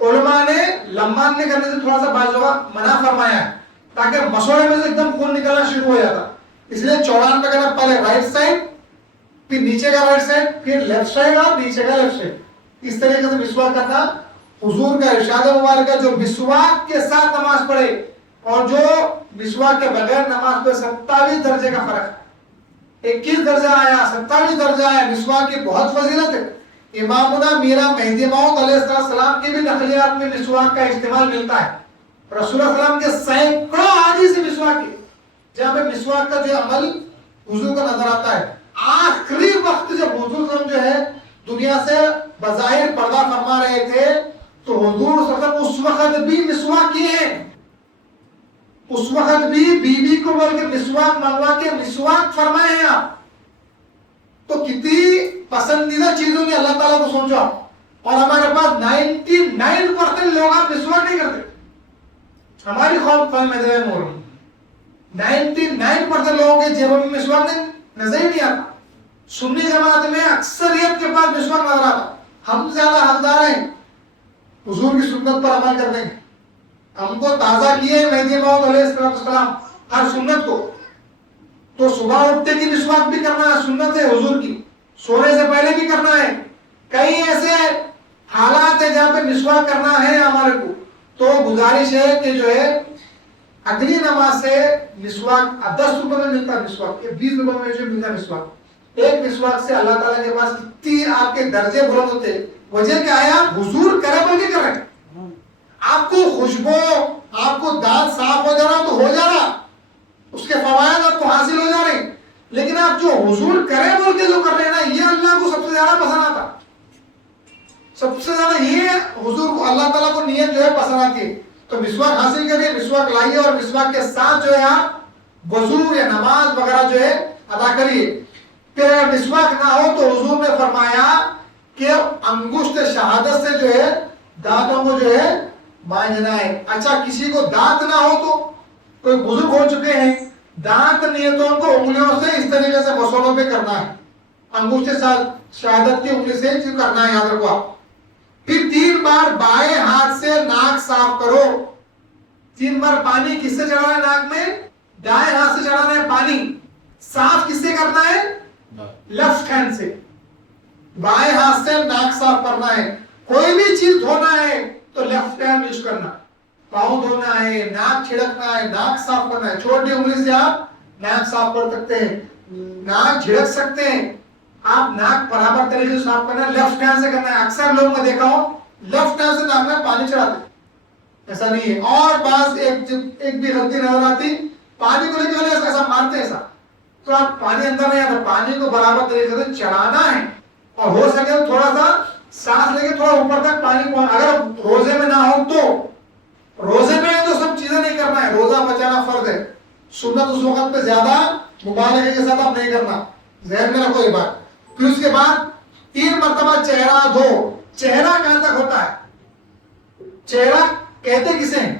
علماء نے لمبان میں کرنے سے تھوڑا سا بعض جگہ منع فرمایا ہے, تاکہ مسوڑے میں سے ایک دم خون نکلنا شروع ہو جاتا. اس لیے چوڑان پہ کرنا, پہلے رائٹ سائڈ, پھر نیچے کا رائٹ سائڈ, پھر لیفٹ سائڈ اور نیچے کا لیفٹ سائڈ. اس طریقے سے مسواک کرنا. حضور کا ارشاد مبارکہ, جو مسواک کے ساتھ نماز پڑھے اور جو مسواک کے بغیر نماز پڑھے 27 درجے کا فرق ہے. 21 درجہ آیا, 27 درجہ آیا. مسواک کی بہت فضیلت ہے. امامنا میرا مہدی موعود علیہ السلام کی بھی نقلیات میں مسواک کا استعمال ملتا ہے. رسول اللہ علیہ وسلم کے سینکڑوں احادیث مسواک کی, جہاں پہ مسواک کا جو عمل حضور کا نظر آتا ہے. آخری وقت جب حضور جو ہے دنیا سے بظاہر پردہ فرما رہے تھے, تو حضور صلی اللہ علیہ وسلم اس وقت بھی مسواک کیے ہیں. اس وقت بھی بیوی کو بول کے مسواک منگوا کے مسواک فرمائے ہیں آپ. تو کتنی پسندیدہ چیزوں میں اللہ تعالیٰ کو سوچا. اور ہمارے پاس 99% لوگ آپ مسواک نہیں کرتے. ہماری قوم میں 99% لوگوں کے جیبوں میں مسواک نظر ہی نہیں آتا. سنی جماعت میں اکثریت کے پاس مسواک نظر آتا. ہم زیادہ حقدار ہیں حضور کی سنت پر عمل کرنے کے. ہم کو تازہ کیے مہدی موعود علیہ السلام ہر سنت کو. تو صبح اٹھتے کی مسواک بھی کرنا ہے, سنت ہے حضور کی. سونے سے پہلے بھی کرنا ہے. کئی ایسے حالات ہیں جہاں پہ مسواک کرنا ہے ہمارے کو, تو گزارش ہے کہ جو ہے اگلی نماز سے مسواک 10 روپے میں ملتا ہے, مسواک 20 روپے میں جو ملتا ہے مسواک. ایک مسواک سے اللہ تعالیٰ کے پاس کتنی آپ کے درجے بلند ہوتے. وجہ کیا ہے, آپ حضور کرے بول کے کر رہے ہیں. آپ کو خوشبو, آپ کو دانت صاف ہو جا رہا تو ہو جا رہا, اس کے فوائد آپ کو حاصل ہو جا رہے ہیں. لیکن آپ جو حضور کرے بول کے جو کر رہے ہیں نا, یہ اللہ کو سب سے زیادہ پسند آتا. سب سے زیادہ یہ حضور کو, اللہ تعالیٰ کو نیت جو ہے پسند آتی ہے. تو مسواک حاصل کریے, مسواک لائیے, اور مسواک کے ساتھ جو ہے آپ وضو یا نماز وغیرہ جو ہے ادا کریے. پھر اگر مسواک نہ ہو تو حضور نے فرمایا کہ انگشت شہادت سے جو ہے دانتوں کو جو ہے مانجنا ہے. اچھا, کسی کو دانت نہ ہو تو, کوئی بزرگ ہو چکے ہیں, دانت نہیں ہے تو ان کو انگلیوں سے اس طریقے سے مسوڑوں پہ کرنا ہے. انگشت شہادت کی انگلی سے کرنا ہے, یاد رکھو آپ. پھر 3 بار بائیں ہاتھ سے ناک صاف کرو. 3 بار پانی کس سے چڑھانا ہے ناک میں, دائیں ہاتھ سے چڑھانا ہے پانی. صاف کس سے کرنا ہے, لیفٹ ہینڈ سے. بائیں ہاتھ سے ناک صاف کرنا ہے. کوئی بھی چیز دھونا ہے تو لیفٹ ہینڈ یوز کرنا. پاؤں دھونا ہے, ناک چھڑکنا ہے, ناک صاف کرنا ہے. چھوٹی انگلی سے آپ ناک صاف کر سکتے ہیں, ناک جھڑک سکتے ہیں. آپ ناک برابر طریقے سے صاف کرنا ہے, لیفٹ ہینڈ سے کرنا ہے. اکثر لوگ میں دیکھا ہوں لیفٹ ہینڈ سے ناک میں پانی چڑھاتے, ایسا نہیں ہے. اور بعض ایک بھی غلطی نظر آتی, پانی کو لے کے ایسا مارتے ایسا, تو آپ پانی اندر نہیں آتا. پانی کو برابر طریقے سے چڑھانا ہے, اور ہو سکے تو تھوڑا سا سانس لے کے تھوڑا اوپر تک پانی کو. اگر روزے میں نہ ہو تو, روزے میں تو سب چیزیں نہیں کرنا ہے, روزہ بچانا فرض ہے. سنت اس وقت پہ زیادہ مبالغے کے ساتھ آپ نہیں کرنا, ذہن میں رکھو یہ بات. پھر اس کے بعد 3 مرتبہ چہرہ دھو. چہرہ کہاں تک ہوتا ہے, چہرہ کہتے کسے ہیں,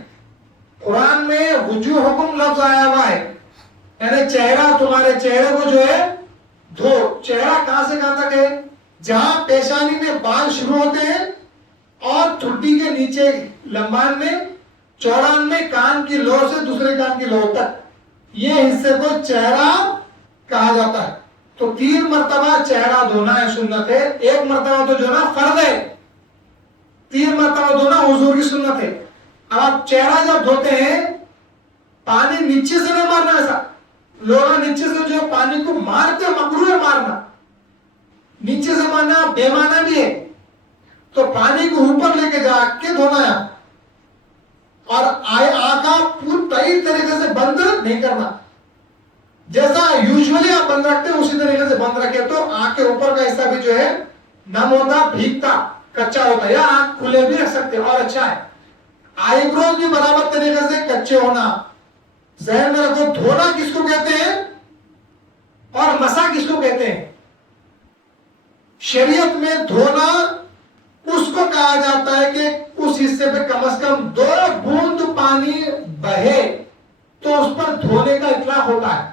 قرآن میں وجوہکم لفظ آیا ہوا ہے, یعنی چہرہ, تمہارے چہرے کو جو ہے دھو. چہرہ کہاں سے کہاں تک ہے, جہاں پیشانی میں بال شروع ہوتے ہیں اور ٹھڈی کے نیچے لمبان میں, چوڑان میں کان کی لو سے دوسرے کان کی لو تک, یہ حصے کو چہرہ کہا جاتا ہے. تو 3 مرتبہ چہرہ دھونا ہے, سنت ہے. 1 مرتبہ تو جو نا فرض ہے, 3 مرتبہ دھونا حضور کی سنت ہے. اب آپ چہرہ جب دھوتے ہیں, پانی نیچے سے نہ مارنا ایسا, لوگ نیچے سے جو پانی کو مارتے، مکروہ مارنا، نیچے سے مارنا بےمانا بھی ہے، تو پانی کو اوپر لے کے جا کے دھونا ہے اور آنکھاں پوری صحیح طریقے سے بند نہیں کرنا، جیسا یوزولی آپ بند رکھتے ہیں اسی طریقے سے بند رکھے تو آنکھ کے اوپر کا حصہ بھی جو ہے نم ہوتا، بھیگتا، کچا ہوتا، یا آنکھ کھلے بھی رکھ سکتے اور اچھا ہے۔ آئی بروز بھی برابر طریقے سے کچے ہونا۔ ذہن میں رکھو، دھونا کس کو کہتے ہیں اور مسا کس کو کہتے ہیں؟ شریعت میں دھونا اس کو کہا جاتا ہے کہ اس حصے پہ کم از کم 2 بوند پانی بہے تو اس پر دھونے کا اطلاق ہوتا ہے،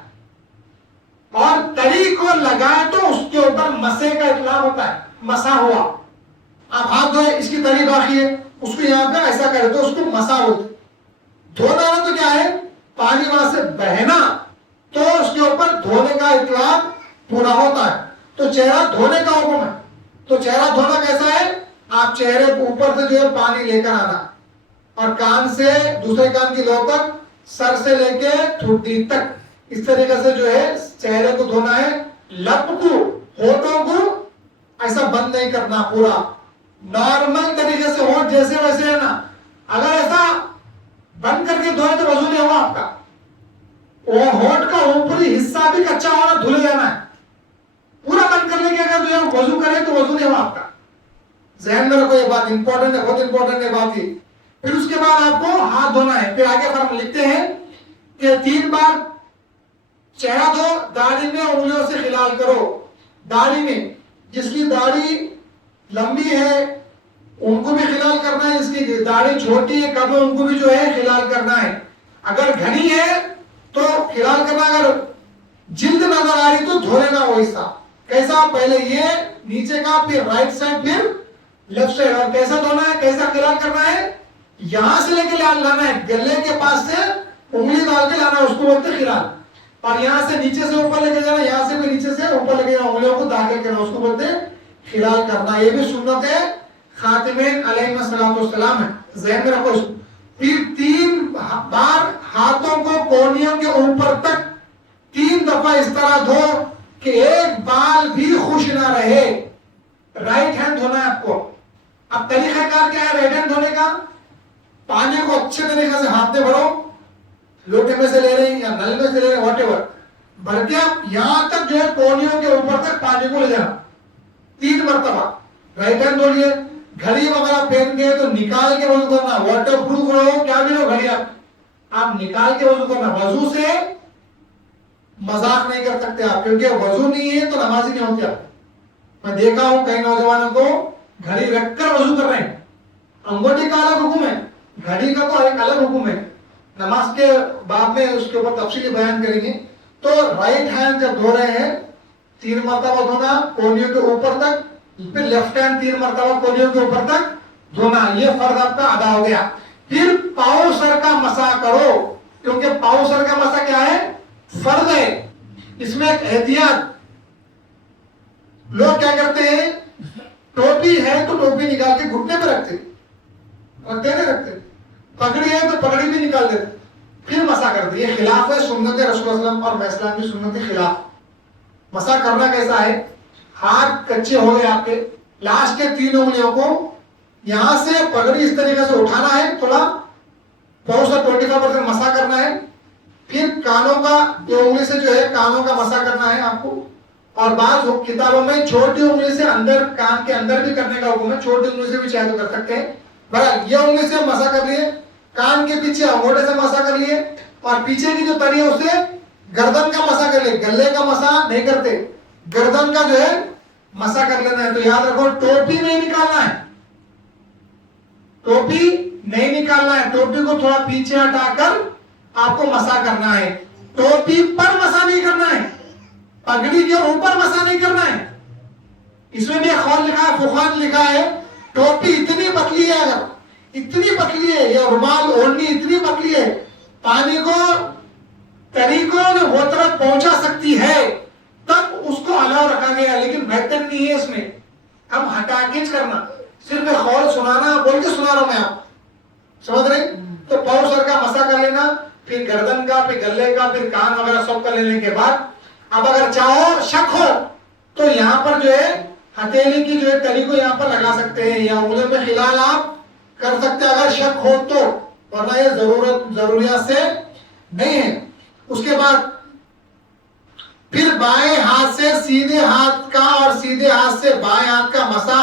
اور تری کو لگائے تو اس کے اوپر مسے کا اطلاق ہوتا ہے، مسا ہوا۔ آپ ہاتھ دھوئے، اس کی تری باقی ہے، اس کو یہاں پہ ایسا کرے تو اس کو مسا ہوتا ہے۔ دھونا تو کیا ہے؟ پانی وہاں سے بہنا تو اس کے اوپر دھونے کا اطلاق پورا ہوتا ہے۔ تو چہرہ دھونے کا حکم ہے۔ تو چہرہ دھونا کیسا ہے؟ آپ چہرے کے اوپر سے جو ہے پانی لے کر آنا، اور کان سے دوسرے کان کی لو تک، سر سے لے کے ٹھوڈی تک، اس طریقے سے جو ہے چہرے کو دھونا ہے۔ لب کو، ہونٹوں کو ایسا بند نہیں کرنا، پورا نارمل طریقے سے ہونٹ جیسے ویسے رہنا۔ اگر ایسا بند کر کے دھوئے تو وضو نہیں ہوگا آپ کا، وہ ہونٹ کا اوپری حصہ بھی کچا ہونا، دھلے جانا ہے۔ پورا بند کرنے کے اگر جو وضو کرے تو وضو نہیں ہوگا آپ کا۔ ذہن میں رکھو، یہ بات امپورٹنٹ ہے، بہت امپورٹنٹ ہے بات یہ۔ پھر اس کے بعد آپ کو ہاتھ دھونا ہے۔ پھر آگے فرم لکھتے ہیں کہ 3 بار چہرہ دھو، داڑھی میں انگلیوں سے خلال کرو۔ داڑھی میں، جس کی داڑھی لمبی ہے ان کو بھی خلال کرنا ہے، جس کی داڑھی چھوٹی ہے کب ان کو بھی جو ہے خلال کرنا ہے۔ اگر گھنی ہے تو خلال کرنا، اگر جلد نظر آ رہی تو دھو لینا وہ حصہ۔ کیسا؟ پہلے یہ نیچے کا، پھر رائٹ سائڈ، پھر لیفٹ سائڈ۔ اور کیسا دھونا ہے، کیسا خلال کرنا ہے؟ یہاں سے لے کے لانا ہے، گلے کے پاس سے انگلی ڈال کے لانا ہے، اس کو بولتے ہیں خلال۔ اور یہاں سے نیچے سے اوپر لے کے جانا، یہاں سے بھی نیچے سے اوپر لے کے جانا، انگلیوں کو داخل کرنا، اس کو بولتے ہیں خلال کرنا۔ یہ بھی سنت ہے خاتمین علیہ السلام ہے، ذہن میں رکھو اس کو۔ پھر 3 بار ہاتھوں کو کونیوں کے اوپر تک 3 دفعہ اس طرح دھو کہ ایک بال بھی خشک نہ رہے۔ رائٹ ہینڈ دھونا ہے آپ کو۔ اب طریقہ کار کیا ہے رائٹ ہینڈ دھونے کا؟ پانی کو اچھے طریقے سے ہاتھ میں بھرو، لوٹے میں سے لے رہے ہیں یا نل میں سے لے رہے ہیں، واٹ ایور، بھر کے آپ یہاں تک جو ہے کونیوں کے اوپر تک پانی کو لے جانا 3 مرتبہ۔ رائٹ ہینڈ دھو لیے۔ گھڑی وغیرہ پہن گئے تو نکال کے وضو کرنا، واٹر پروف رہو کیا بھی ہو گھڑی، آپ نکال کے وضو کرنا۔ وضو سے مذاق نہیں کر سکتے آپ، کیونکہ وضو نہیں ہے تو نماز ہی نہیں ہوتی آپ۔ میں دیکھا ہوں کئی نوجوانوں کو گھڑی رکھ کر وضو کر رہے ہیں۔ انگوٹھی کا الگ حکم ہے، گھڑی کا تو ایک الگ حکم ہے، نماز کے بعد میں اس کے اوپر تفصیلی بیان کریں گے۔ تو رائٹ ہینڈ جب دھو رہے ہیں 3 مرتبہ دھونا کونیوں کے اوپر تک، پھر لیفٹ ہینڈ 3 مرتبہ کونیوں کے اوپر تک دھونا، یہ فرض آپ کا ادا ہو گیا۔ پھر پاؤں سر کا مسح کرو، کیونکہ پاؤں سر کا مسح کیا ہے؟ فرض ہے۔ اس میں ایک احتیاط، لوگ کیا کرتے ہیں، ٹوپی ہے تو ٹوپی نکال کے گھٹنے پہ رکھتے نہیں رکھتے، پگڑی ہے تو پگڑی بھی نکال دیتے پھر مسح کرتے۔ یہ خلاف ہے سنت رسول اللہ صلی اللہ علیہ وسلم اور اسلام کی سنت کے خلاف۔ مسح کرنا کیسا ہے؟ ہاتھ کچے ہو گئے آپ کے، لاسٹ کے 3 انگلیوں کو یہاں سے پگڑی اس طریقے سے اٹھانا ہے، تھوڑا بہت سا 25% مسح کرنا ہے۔ پھر کانوں کا 2 انگلی سے جو ہے کانوں کا مسح کرنا ہے آپ کو، اور بعض کتابوں میں چھوٹی انگلی سے اندر کان کے اندر بھی کرنے کا حکم ہے، چھوٹی انگلی سے بھی چاہے تو کر سکتے ہیں۔ بہرحال یہ انگلی سے مسح کر لیے، کان کے پیچھے انگوٹھے سے مسح کر لیے، اور پیچھے کی جو تری ہے اسے گردن کا مسح کر لیے۔ گلے کا مسح نہیں کرتے، گردن کا جو ہے مسح کر لینا ہے۔ تو یاد رکھو ٹوپی نہیں نکالنا ہے، ٹوپی نہیں نکالنا ہے، ٹوپی کو تھوڑا پیچھے ہٹا کر آپ کو مسح کرنا ہے۔ ٹوپی پر مسح نہیں کرنا ہے، پگڑی کے اوپر مسح نہیں کرنا ہے۔ اس میں بھی ایک قول لکھا ہے، فقہاء نے لکھا ہے ٹوپی اتنی پتلی ہے، اگر اتنی پتلی ہے، یا رومال اوڑھنی اتنی پتلی ہے، پانی کو طریقوں نے وہ طرف پہنچا سکتی ہے، تب اس کو الاؤ رکھا گیا، لیکن بہتر نہیں ہے اس میں ہم ہٹا کھینچ کرنا، صرف قول سنانا بول کے سنا رہا ہوں میں، آپ سمجھ رہے؟ تو پاؤں سر کا مسح کر لینا، پھر گردن کا، پھر گلے کا، پھر کان وغیرہ سب کا لینے کے بعد اب اگر چاہو شک ہو تو یہاں پر جو ہے ہتھیلی کی جو ہے تلی کو یہاں پر لگا سکتے ہیں یا انگلیوں میں خلال آپ کر سکتے ہیں اگر شک ہو تو، ورنہ یہ ضروریات سے نہیں ہے۔ اس کے بعد پھر بائیں ہاتھ سے سیدھے ہاتھ کا اور سیدھے ہاتھ سے بائیں ہاتھ کا مسا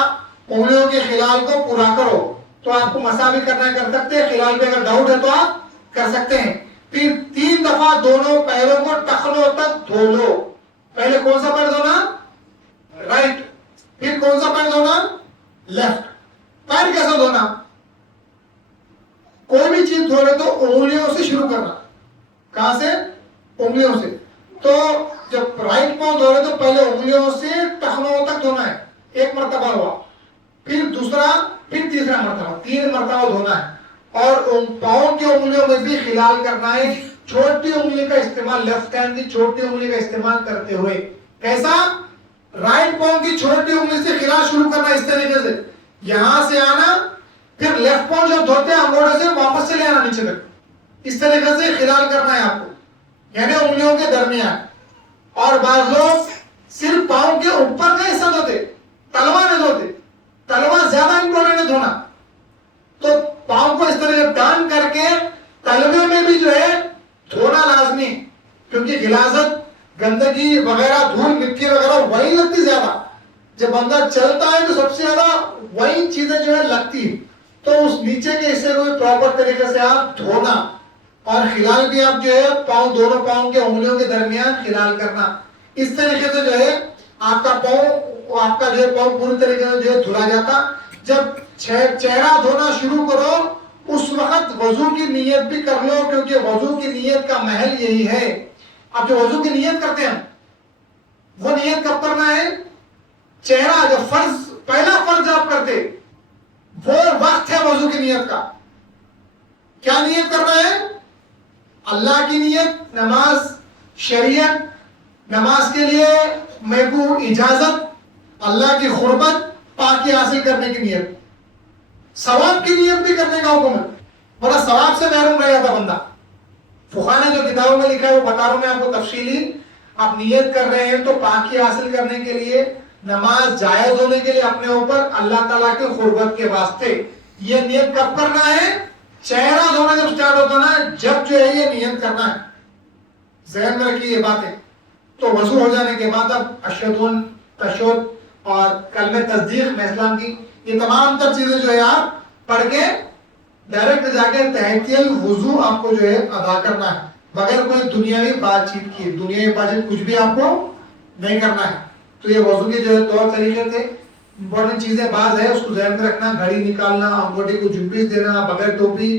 انگلیوں کے خلال کو پورا کرو۔ تو آپ کو مسا بھی کرنا کر سکتے ہیں، خلال پہ اگر ڈاؤٹ ہے تو آپ کر سکتے ہیں۔ پھر 3 دفعہ دونوں پیروں کو ٹخنوں تک دھو لو۔ پہلے کون سا پیر دھونا؟ رائٹ۔ پھر کون سا پیر دھونا؟ لیفٹ۔ پیر کیسے دھونا؟ کوئی بھی چیز دھو رہے تو انگلیوں سے شروع کرنا۔ کہاں سے؟ انگلیوں سے۔ تو جب رائٹ پاؤں دھو رہے تو پہلے انگلیوں سے ٹخنوں تک دھونا ہے، ایک مرتبہ ہوا، پھر دوسرا، پھر تیسرا مرتبہ، 3 مرتبہ دھونا ہے۔ اور پاؤں کی انگلیوں میں بھی خلال کرنا ہے، چھوٹی انگلی کا استعمال، لیفٹ ہینڈ کی چھوٹی انگلی کا استعمال کرتے ہوئے۔ کیسا؟ رائٹ پاؤں کی چھوٹی انگلی سے خلال شروع کرنا اس طریقے سے، یہاں سے آنا، پھر لیفٹ پاؤں جب دھوتے ہیں انگوٹھے سے واپس سے لے آنا نیچے تک، اس طریقے سے خلال کرنا ہے آپ کو، یعنی انگلیوں کے درمیان۔ اور بعض لوگ صرف پاؤں کے اوپر کا حصہ دھوتے، تلوا نہیں دھوتے، تلوا زیادہ امپورٹنٹ ہے دھونا۔ تو پاؤں کو اس طرح ٹرن کر کے تلوے میں بھی جو ہے دھونا لازمی، کیونکہ غلاظت، گندگی وغیرہ، دھول مٹی وغیرہ وہی لگتی زیادہ، جب بندہ چلتا ہے تو سب سے زیادہ وہی چیزیں جو ہے لگتی، تو اس نیچے کے حصے کو بھی پراپر طریقے سے آپ دھونا، اور خلال بھی آپ جو ہے پاؤں، دونوں پاؤں کے انگلیوں کے درمیان خلال کرنا۔ اس طریقے سے جو ہے آپ کا پاؤں، آپ کا جو ہے پاؤں پوری طریقے سے جو ہے دھلا جاتا۔ جب چہرہ دھونا شروع کرو اس وقت وضو کی نیت بھی کر لو، کیونکہ وضو کی نیت کا محل یہی ہے۔ آپ جو وضو کی نیت کرتے ہیں وہ نیت کب کرنا ہے؟ چہرہ جو فرض، پہلا فرض آپ کرتے وہ وقت ہے وضو کی نیت کا۔ کیا نیت کرنا ہے؟ اللہ کی نیت، نماز، شریعت، نماز کے لیے میرے کو اجازت، اللہ کی قربت، پاکی حاصل کرنے کی نیت، ثواب کی نیت بھی کرنے کا حکم ہے، ورنہ ثواب سے محروم رہ جاتا بندہ۔ فقہا نے جو کتابوں میں لکھا ہے وہ بتا رہا ہوں میں آپ کو تفصیلی۔ آپ نیت کر رہے ہیں تو پاکی حاصل کرنے کے لیے، نماز جائز ہونے کے لیے اپنے اوپر، اللہ تعالیٰ کے قربت کے واسطے۔ یہ نیت کب کرنا ہے؟ چہرہ دھونا جب سٹارٹ ہوتا نا، جب جو ہے یہ نیت کرنا ہے، ذہن میں رکھیے یہ باتیں۔ تو وضو ہو جانے کے بعد اب اشہدون، تشہد اور کلمہ تصدیق میں اسلام کی، یہ تمام تر چیزیں جو ہے آپ پڑھ کے ڈائریکٹ جا کے تحیۃ الوضو آپ کو جو ہے ادا کرنا ہے، بغیر کوئی دنیاوی بات چیت کی، دنیاوی بات چیت کچھ بھی آپ کو نہیں کرنا ہے۔ تو یہ وضو کے جو ہے طور طریقے تھے، امپورٹنٹ چیزیں بعض ہے اس کو ذہن میں رکھنا، گھڑی نکالنا، انگوٹھی کو جھپیس دینا، بغیر ٹوپی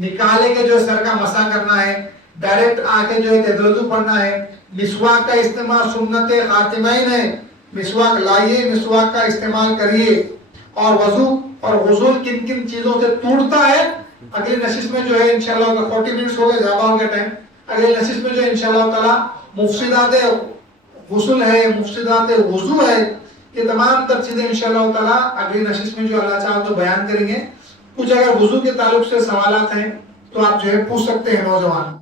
نکالے کے جو سر کا مسا کرنا ہے، ڈائریکٹ آ کے جو ہے تحیۃ الوضو پڑھنا ہے، مسواک کا استعمال سنت خاتمین ہے، مسواک لائیے، مسواک کا استعمال کریے۔ اور وضو اور غسل کن کن چیزوں سے ٹوٹتا ہے اگلی نشست میں جو ہے انشاءاللہ 40 منٹس ہو گئے، زیادہ ہو گیا ٹائم، اگلی نشست میں جو ہے انشاءاللہ تعالی مفسدات غسل ہے، مفسدات وضو ہے، یہ تمام تر چیزیں انشاءاللہ تعالی اگلی نشست میں جو اللہ چاہے تو بیان کریں گے۔ کچھ اگر وضو کے تعلق سے سوالات ہیں تو آپ جو ہے پوچھ سکتے ہیں نوجوان۔